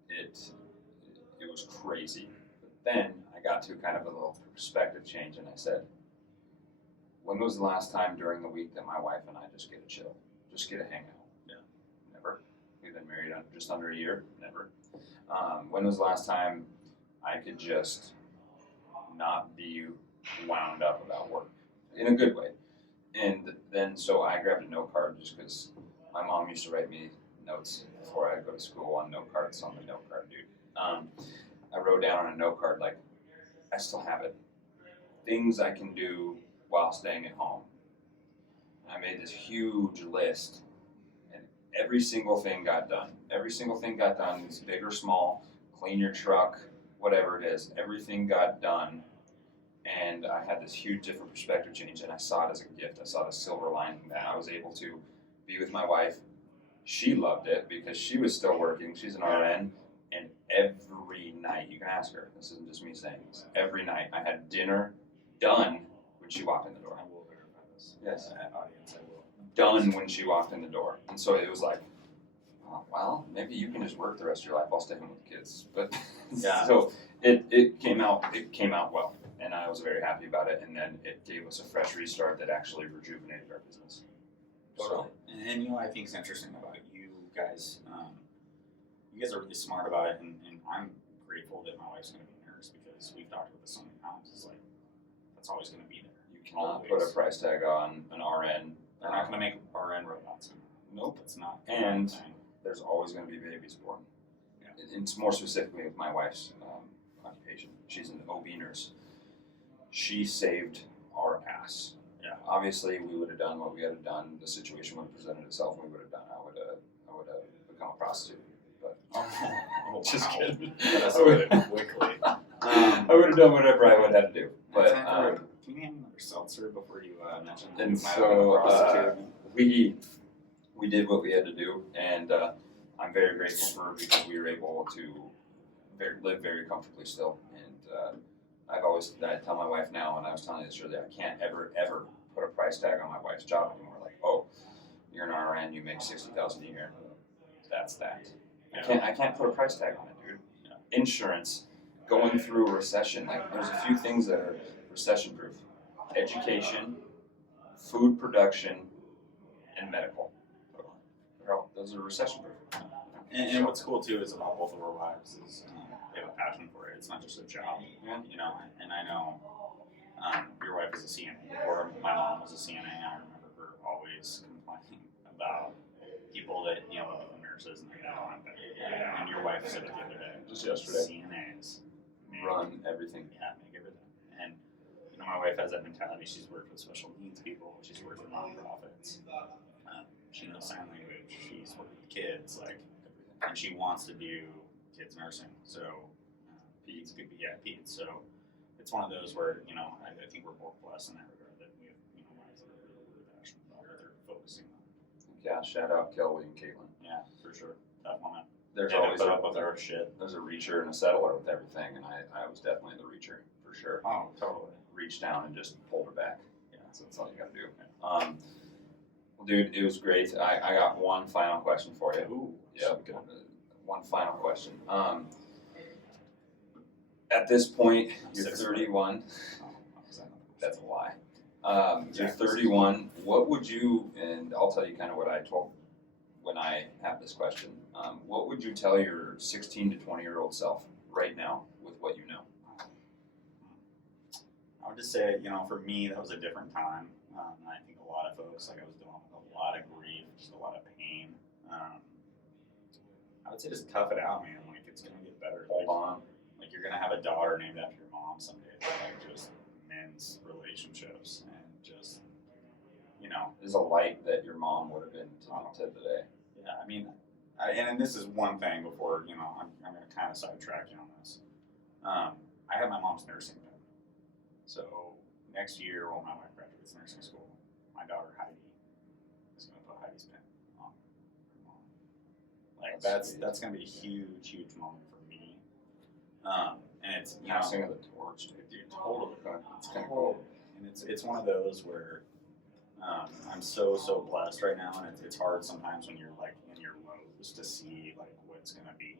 it was crazy. But then I got to kind of a little perspective change and I said, when was the last time during the week that my wife and I just get a chill, just get a hangout? Yeah. Never. We've been married just under a year. Never. When was the last time I could just not be wound up about work in a good way? And then so I grabbed a note card just because my mom used to write me notes before I go to school on note cards on the note card, dude. I wrote down on a note card, like, I still have it, things I can do while staying at home. And I made this huge list, and every single thing got done. Every single thing got done, it's big or small, clean your truck, whatever it is, everything got done. And I had this huge different perspective change, and I saw it as a gift. I saw the silver lining that I was able to be with my wife. She loved it because she was still working. She's an RN, and every night, you can ask her, this isn't just me saying this, every night I had dinner done when she walked in the door. I will verify this. Yes. Audience, I will. Done when she walked in the door. And so it was like, oh, well, maybe you can just work the rest of your life while staying with the kids. But Yeah. So it came out well. And I was very happy about it, and then it gave us a fresh restart that actually rejuvenated our business. Totally. And I think it's interesting about you guys. You guys are really smart about it, and I'm grateful that my wife's going to be a nurse because we've talked about this so many times. It's like that's always going to be there. You cannot put a price tag on an RN. They're not going to make RN robots. Nope. It's not. And there's always going to be babies born. Yeah. It's more specifically with my wife's occupation. She's an OB nurse. She saved our ass. Yeah. Obviously, we would have done what we had done. The situation would have presented itself, and we would have done. I would have become a prostitute. But just kidding. That's really quickly. I would have done whatever I would have to do. But can you name another seltzer before you mention? And so we did what we had to do, and I'm very grateful for her because we were able to live very comfortably still. And I tell my wife now, and I was telling you this earlier, I can't ever put a price tag on my wife's job anymore. Like, oh, you're an RN, you make $60,000 a year. That's that. Yeah. I can't put a price tag on it, dude. Yeah. Insurance, going through a recession, like there's a few things that are recession proof. Education, food production, and medical. Those are recession proof. And what's cool too is about both of our wives is they have a passion for it. It's not just a job, you know. And I know your wife is a CNA before my mom was a CNA. I remember her always complaining about people that become nurses and they don't want that. And your wife said it the other day, just yesterday. CNAs run everything. Yeah, make everything. And my wife has that mentality. She's worked with special needs people. She's worked with nonprofits. She knows sign language. She's worked with kids, and she wants to do kids nursing. So, peds. So, it's one of those where I think we're both blessed in that regard that we have wives that are really passionate about what they're focusing on. Yeah, shout out Kelly and Caitlin. Yeah, for sure. Tough moment. There's always put up with our shit. There's a reacher and a settler with everything, and I was definitely the reacher for sure. Oh, totally. Reached down and just pulled her back. Yeah, so that's all you got to do. Well, dude, it was great. I got one final question for you. Ooh, yeah. One final question. At this point, you're 31. That's a lie. You're 31. What would you? And I'll tell you kind of what I told when I have this question. What would you tell your 16 to 20-year-old self right now with what you know? I would just say, for me, that was a different time. I think a lot of folks, I was dealing with a lot of grief, just a lot of pain. I would say just tough it out, man. It's going to get better. Hold on. You're going to have a daughter named after your mom someday. Just men's relationships and just, There's a light that your mom would have been to today. Yeah, and this is one thing before, I'm going to kind of sidetrack you on this. I have my mom's nursing pin. So next year when my wife graduates nursing school, my daughter Heidi is going to put Heidi's pin on her mom. That's going to be a huge moment for me. And it's passing of the torch, dude. Totally. It's kind of cool. And it's one of those where I'm so blessed right now, and it's hard sometimes when you're in your lows to see what's going to be.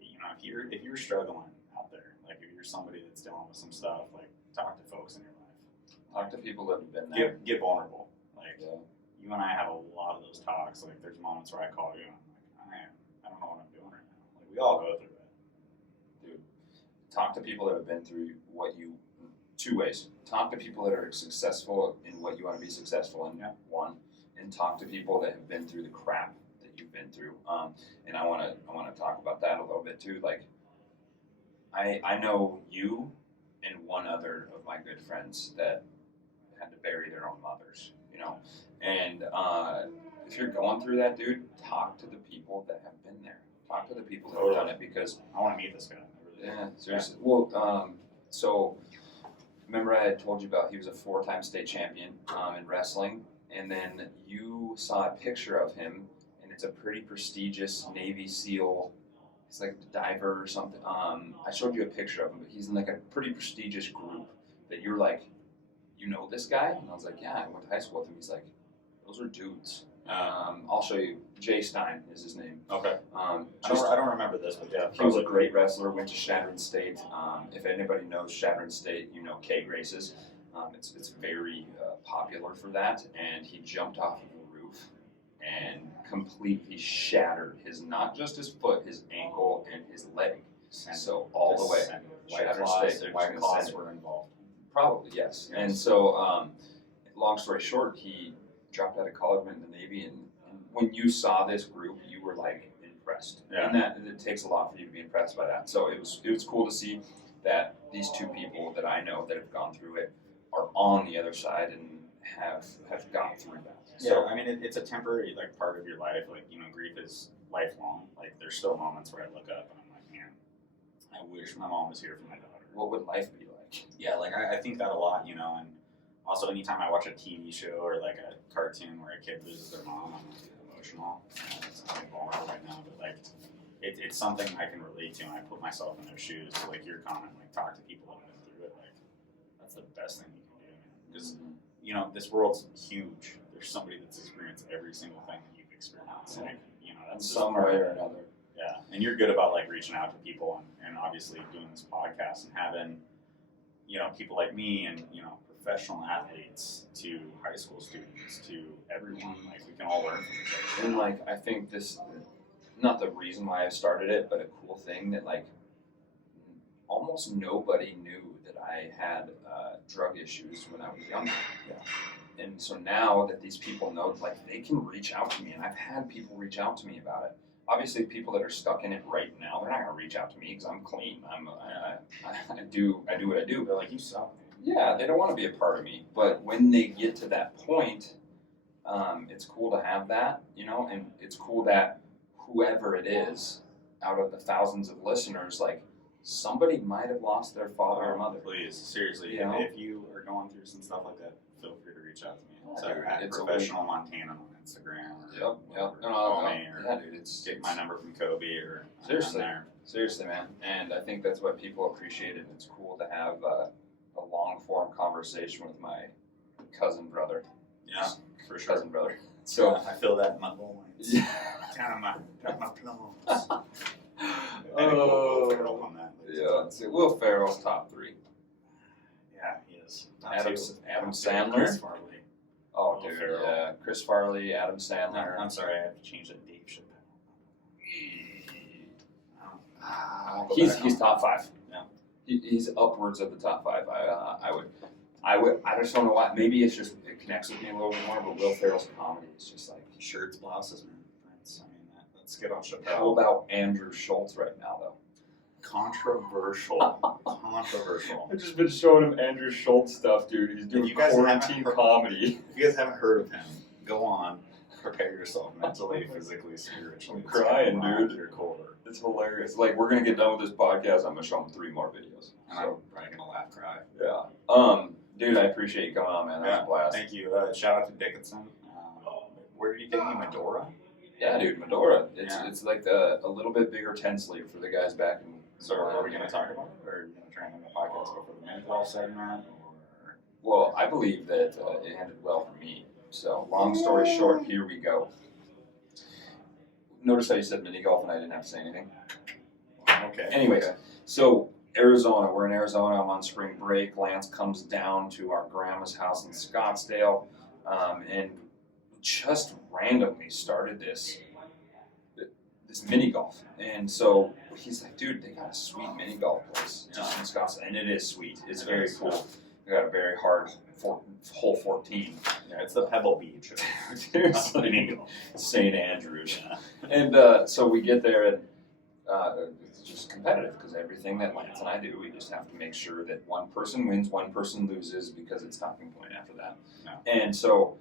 Man, if you're struggling out there, if you're somebody that's dealing with some stuff, talk to folks in your life. Talk to people that have been there. Get vulnerable. you and I have a lot of those talks. Like, there's moments where I call you and I'm like, I don't know what I'm doing right now. Like, we all go through it. Dude, talk to people that have been through what you, two ways. Talk to people that are successful in what you want to be successful in, one, and talk to people that have been through the crap that you've been through. And I want to talk about that a little bit too. Like, I know you and one other of my good friends that had to bury their own mothers, you know. And if you're going through that, dude, talk to the people that have been there. Talk to the people that have done it, because I want to meet this guy. yeah, seriously. Well, so remember I had told you about he was a 4-time state champion in wrestling, and then you saw a picture of him, and it's a pretty prestigious Navy SEAL. He's like a diver or something. I showed you a picture of him, but he's in like a pretty prestigious group that you're like, you know this guy? And I was like, yeah, I went to high school with him. He's like, those are dudes. I'll show you. Jay Stein is his name. Okay. I don't remember this, but yeah. He was a great wrestler, went to Shattern State. If anybody knows Shattern State, you know keg races. It's very popular for that. And he jumped off of the roof and completely shattered his, not just his foot, his ankle and his leg. So all the way. Shattern State. White claws were involved. Probably, yes. And so, long story short, he dropped out of college, went in the Navy, and when you saw this group, you were like impressed. Yeah. And that it takes a lot for you to be impressed by that. So it was cool to see that these two people that I know that have gone through it are on the other side and have gone through that. So I mean, it's a temporary like part of your life. Like, you know, grief is lifelong. Like, there's still moments where I look up and I'm like, man, I wish my mom was here for my daughter. What would life be like? Yeah, like I think that a lot, you know, and also anytime I watch a TV show or like a cartoon where a kid loses their mom, I'm like emotional. It's not vulnerable right now, but like it's something I can relate to, and I put myself in their shoes. So, like your comment, like talk to people that have been through it. Like, that's the best thing you can do, man. Because you know, this world's huge. There's somebody that's experienced every single thing that you've experienced. Like, you know, that's some way or another. Yeah, and you're good about like reaching out to people and obviously doing this podcast and having, you know, people like me and, you know, professional athletes to high school students to everyone. Like, we can all learn from each other. And like, I think this, not the reason why I started it, but a cool thing that like almost nobody knew that I had drug issues when I was younger. Yeah. And so now that these people know, like, they can reach out to me, and I've had people reach out to me about it. Obviously, people that are stuck in it right now, they're not going to reach out to me because I'm clean. I do what I do. They're like, you suck. Yeah, they don't want to be a part of me. But when they get to that point, it's cool to have that, you know, and it's cool that whoever it is, out of the thousands of listeners, like, somebody might have lost their father or mother. Please, seriously, You know? if you are going through some stuff like that, feel free to reach out to me. Yeah, So dude, at it's Professional Montana on Instagram. Or Yep. Call me or Yeah, dude, it's get my number from Kobe or Seriously. there. Seriously, man. And I think that's what people appreciate, and it's cool to have a long-form conversation with my cousin brother. Yeah, for sure. Cousin brother. So I feel that in my loins. Yeah. Down my plums. Oh. Will Ferrell on that. Yeah. See, Will Ferrell's top 3. Yeah, he is. Adam Chris Sandler. Farley. Oh, Will dude. Ferrell. Yeah. Chris Farley, Adam Sandler. I'm sorry, I have to change that. Dave Chappelle. He's top 5. Yeah. He's upwards of the top 5. I just don't know why. Maybe it's just, it connects with me a little bit more, but Will Ferrell's comedy is just like. Shirts, blouses, man. Friends. I mean, let's get on Chappelle. How about Andrew Schultz right now, though? Controversial. Controversial. I've just been showing him Andrew Schultz stuff, dude. He's doing quarantine comedy. If you guys haven't heard of him, go on. Prepare yourself mentally, physically, spiritually. I'm crying, dude. Your core. It's hilarious. Like, we're gonna get done with this podcast. I'm gonna show him 3 more videos. And I'm probably gonna laugh, cry. Yeah. Dude, I appreciate you coming on, man. That was a blast. Thank you. Shout out to Dickinson. Where did you take me, Medora? Yeah, dude, Medora. It's like a little bit bigger 10 sleeve for the guys back in. So are we gonna talk about it, or are you gonna try and have a podcast before the mini golf segment? Or? Well, I believe that it ended well for me. So, long story short, here we go. Notice how you said mini golf and I didn't have to say anything. Okay. Anyways, so Arizona, we're in Arizona. I'm on spring break. Lance comes down to our grandma's house in Scottsdale, and just randomly started this mini golf. And so he's like, dude, they got a sweet mini golf place just in Scottsdale. And it is sweet. It's very cool. They got a very hard hole 14. Yeah, it's the Pebble Beach. Seriously. St. Andrews. And so we get there, and it's just competitive because everything that Lance and I do, we just have to make sure that one person wins, one person loses, because it's talking point after that. No. And so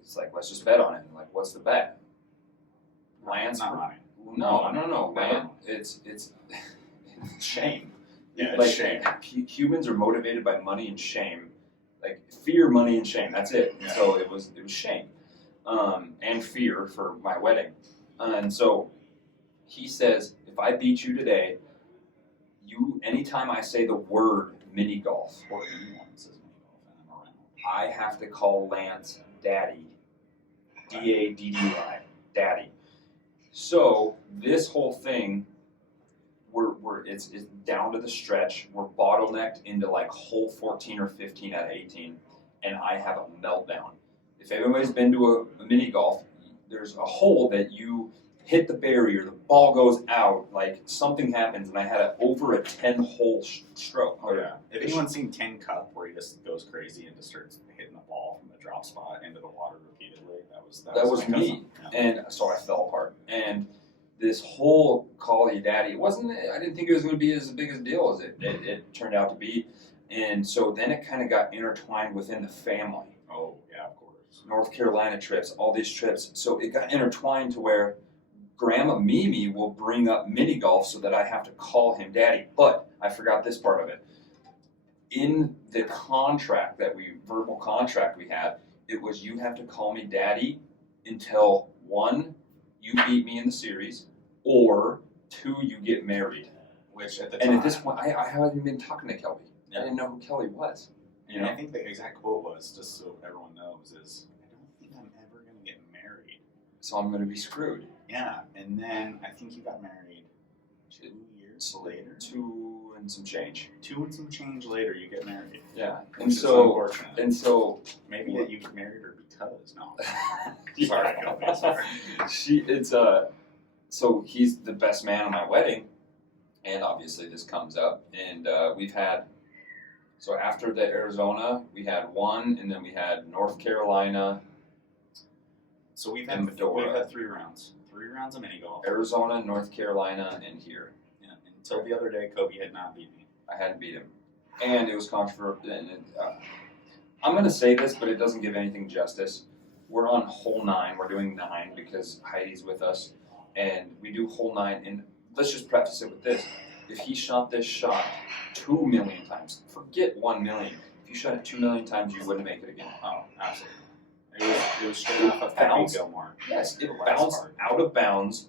it's like, let's just bet on it. And like, what's the bet? Lance? Not money. No. Man, it's shame. Yeah, like, it's shame. Humans are motivated by money and shame. Like fear, money, and shame. That's it. Yeah. So it was shame, and fear for my wedding. And so he says, if I beat you today, anytime I say the word mini golf, Or anyone says mini golf, and I'm around. I have to call Lance Daddy. DADDY. Daddy. So this whole thing, it's down to the stretch. We're bottlenecked into like hole 14 or 15 out of 18, and I have a meltdown. If anybody's been to a mini golf, there's a hole that you hit the barrier, the ball goes out, like something happens, and I had over a 10-hole stroke. Oh yeah. If anyone's seen 10 Cup, where he just goes crazy and just starts hitting the ball from the drop spot into the water repeatedly, that was me. cousin. Yeah. And so I fell apart. And this whole call you daddy, I didn't think it was going to be as big a deal as it turned out to be. And so then it kind of got intertwined within the family. Oh yeah, of course. North Carolina trips, all these trips. So it got intertwined to where Grandma Mimi will bring up mini golf so that I have to call him daddy. But I forgot this part of it. In the verbal contract we had, it was you have to call me daddy until 1, you beat me in the series, or 2, you get married. Which at the time, and at this point, I haven't even been talking to Kelly. Yeah. I didn't know who Kelly was. And I think the exact quote was, just so everyone knows, is, I don't think I'm ever going to get married. So I'm going to be screwed. Yeah, and then I think you got married 2 years later. 2 and some change. 2 and some change later, you get married. Yeah, Which is unfortunate. And so maybe that you get married her because no. Yeah. Sorry. So he's the best man at my wedding, and obviously this comes up, and we've had. So after the Arizona, we had 1, and then we had North Carolina. So we've And had 3 rounds. 3 rounds of mini golf. Arizona, North Carolina, and here. Yeah. Until the other day, Kobe had not beat me. I hadn't beat him, and it was controversial. I'm going to say this, but it doesn't give anything justice. We're on hole 9. We're doing 9 because Heidi's with us, and we do hole 9. And let's just preface it with this: if he shot this shot 2 million times, forget 1 million. If you shot it 2 million times, you wouldn't make it again. Oh, absolutely. It was straight off of Happy Gilmore. Yes, it bounced out of bounds,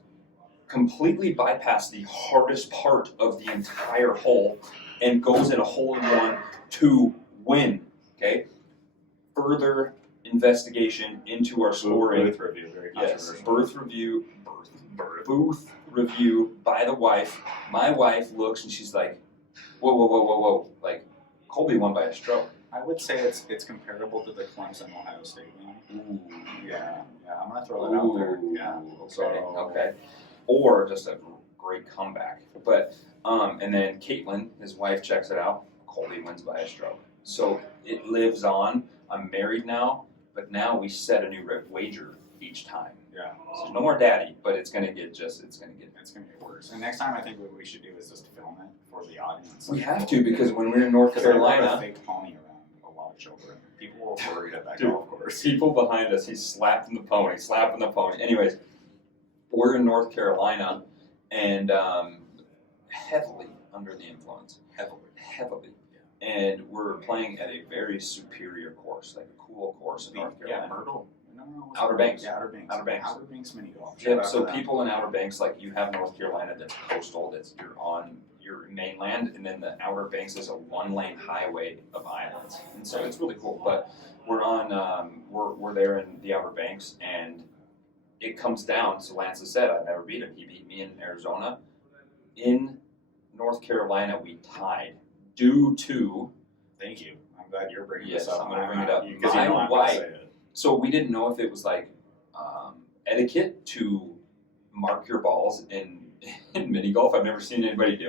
completely bypassed the hardest part of the entire hole, and goes in a hole-in-one to win. Okay? Further investigation into our scoring. Booth review, very controversial. Yes, booth review by the wife. My wife looks and she's like, whoa. Like, Colby won by a stroke. I would say it's comparable to the Clemson Ohio State game. Ooh. Yeah, I'm gonna throw that out there. Yeah. Okay. Or just a great comeback. But and then Caitlin, his wife, checks it out. Colby wins by a stroke. So it lives on. I'm married now, but now we set a new wager each time. Yeah. So no more daddy, but it's gonna get worse. And next time, I think what we should do is just film it for the audience. We have to, because when we're in North Carolina, fake pony around a lot of children. People were worried at that golf course. People behind us, he's slapping the pony. Anyways, we're in North Carolina, and heavily under the influence. Heavily. And we're playing at a very superior course, like a cool course in North Carolina. Yeah, Myrtle. Outer Banks. Yeah, Outer Banks. Outer Banks. Outer Banks mini golf. Yeah, so people in Outer Banks, like you have North Carolina that's coastal, you're on your mainland, and then the Outer Banks is a 1-lane highway of islands, and so it's really cool. But we're on, we're there in the Outer Banks, and it comes down. So Lance has said, I've never beat him. He beat me in Arizona. In North Carolina, we tied due to. Thank you. I'm glad you're bringing Yes, this up. I'm going to bring it up. Because you know I'm going to say it. So we didn't know if it was like etiquette to mark your balls in mini golf. I've never seen anybody do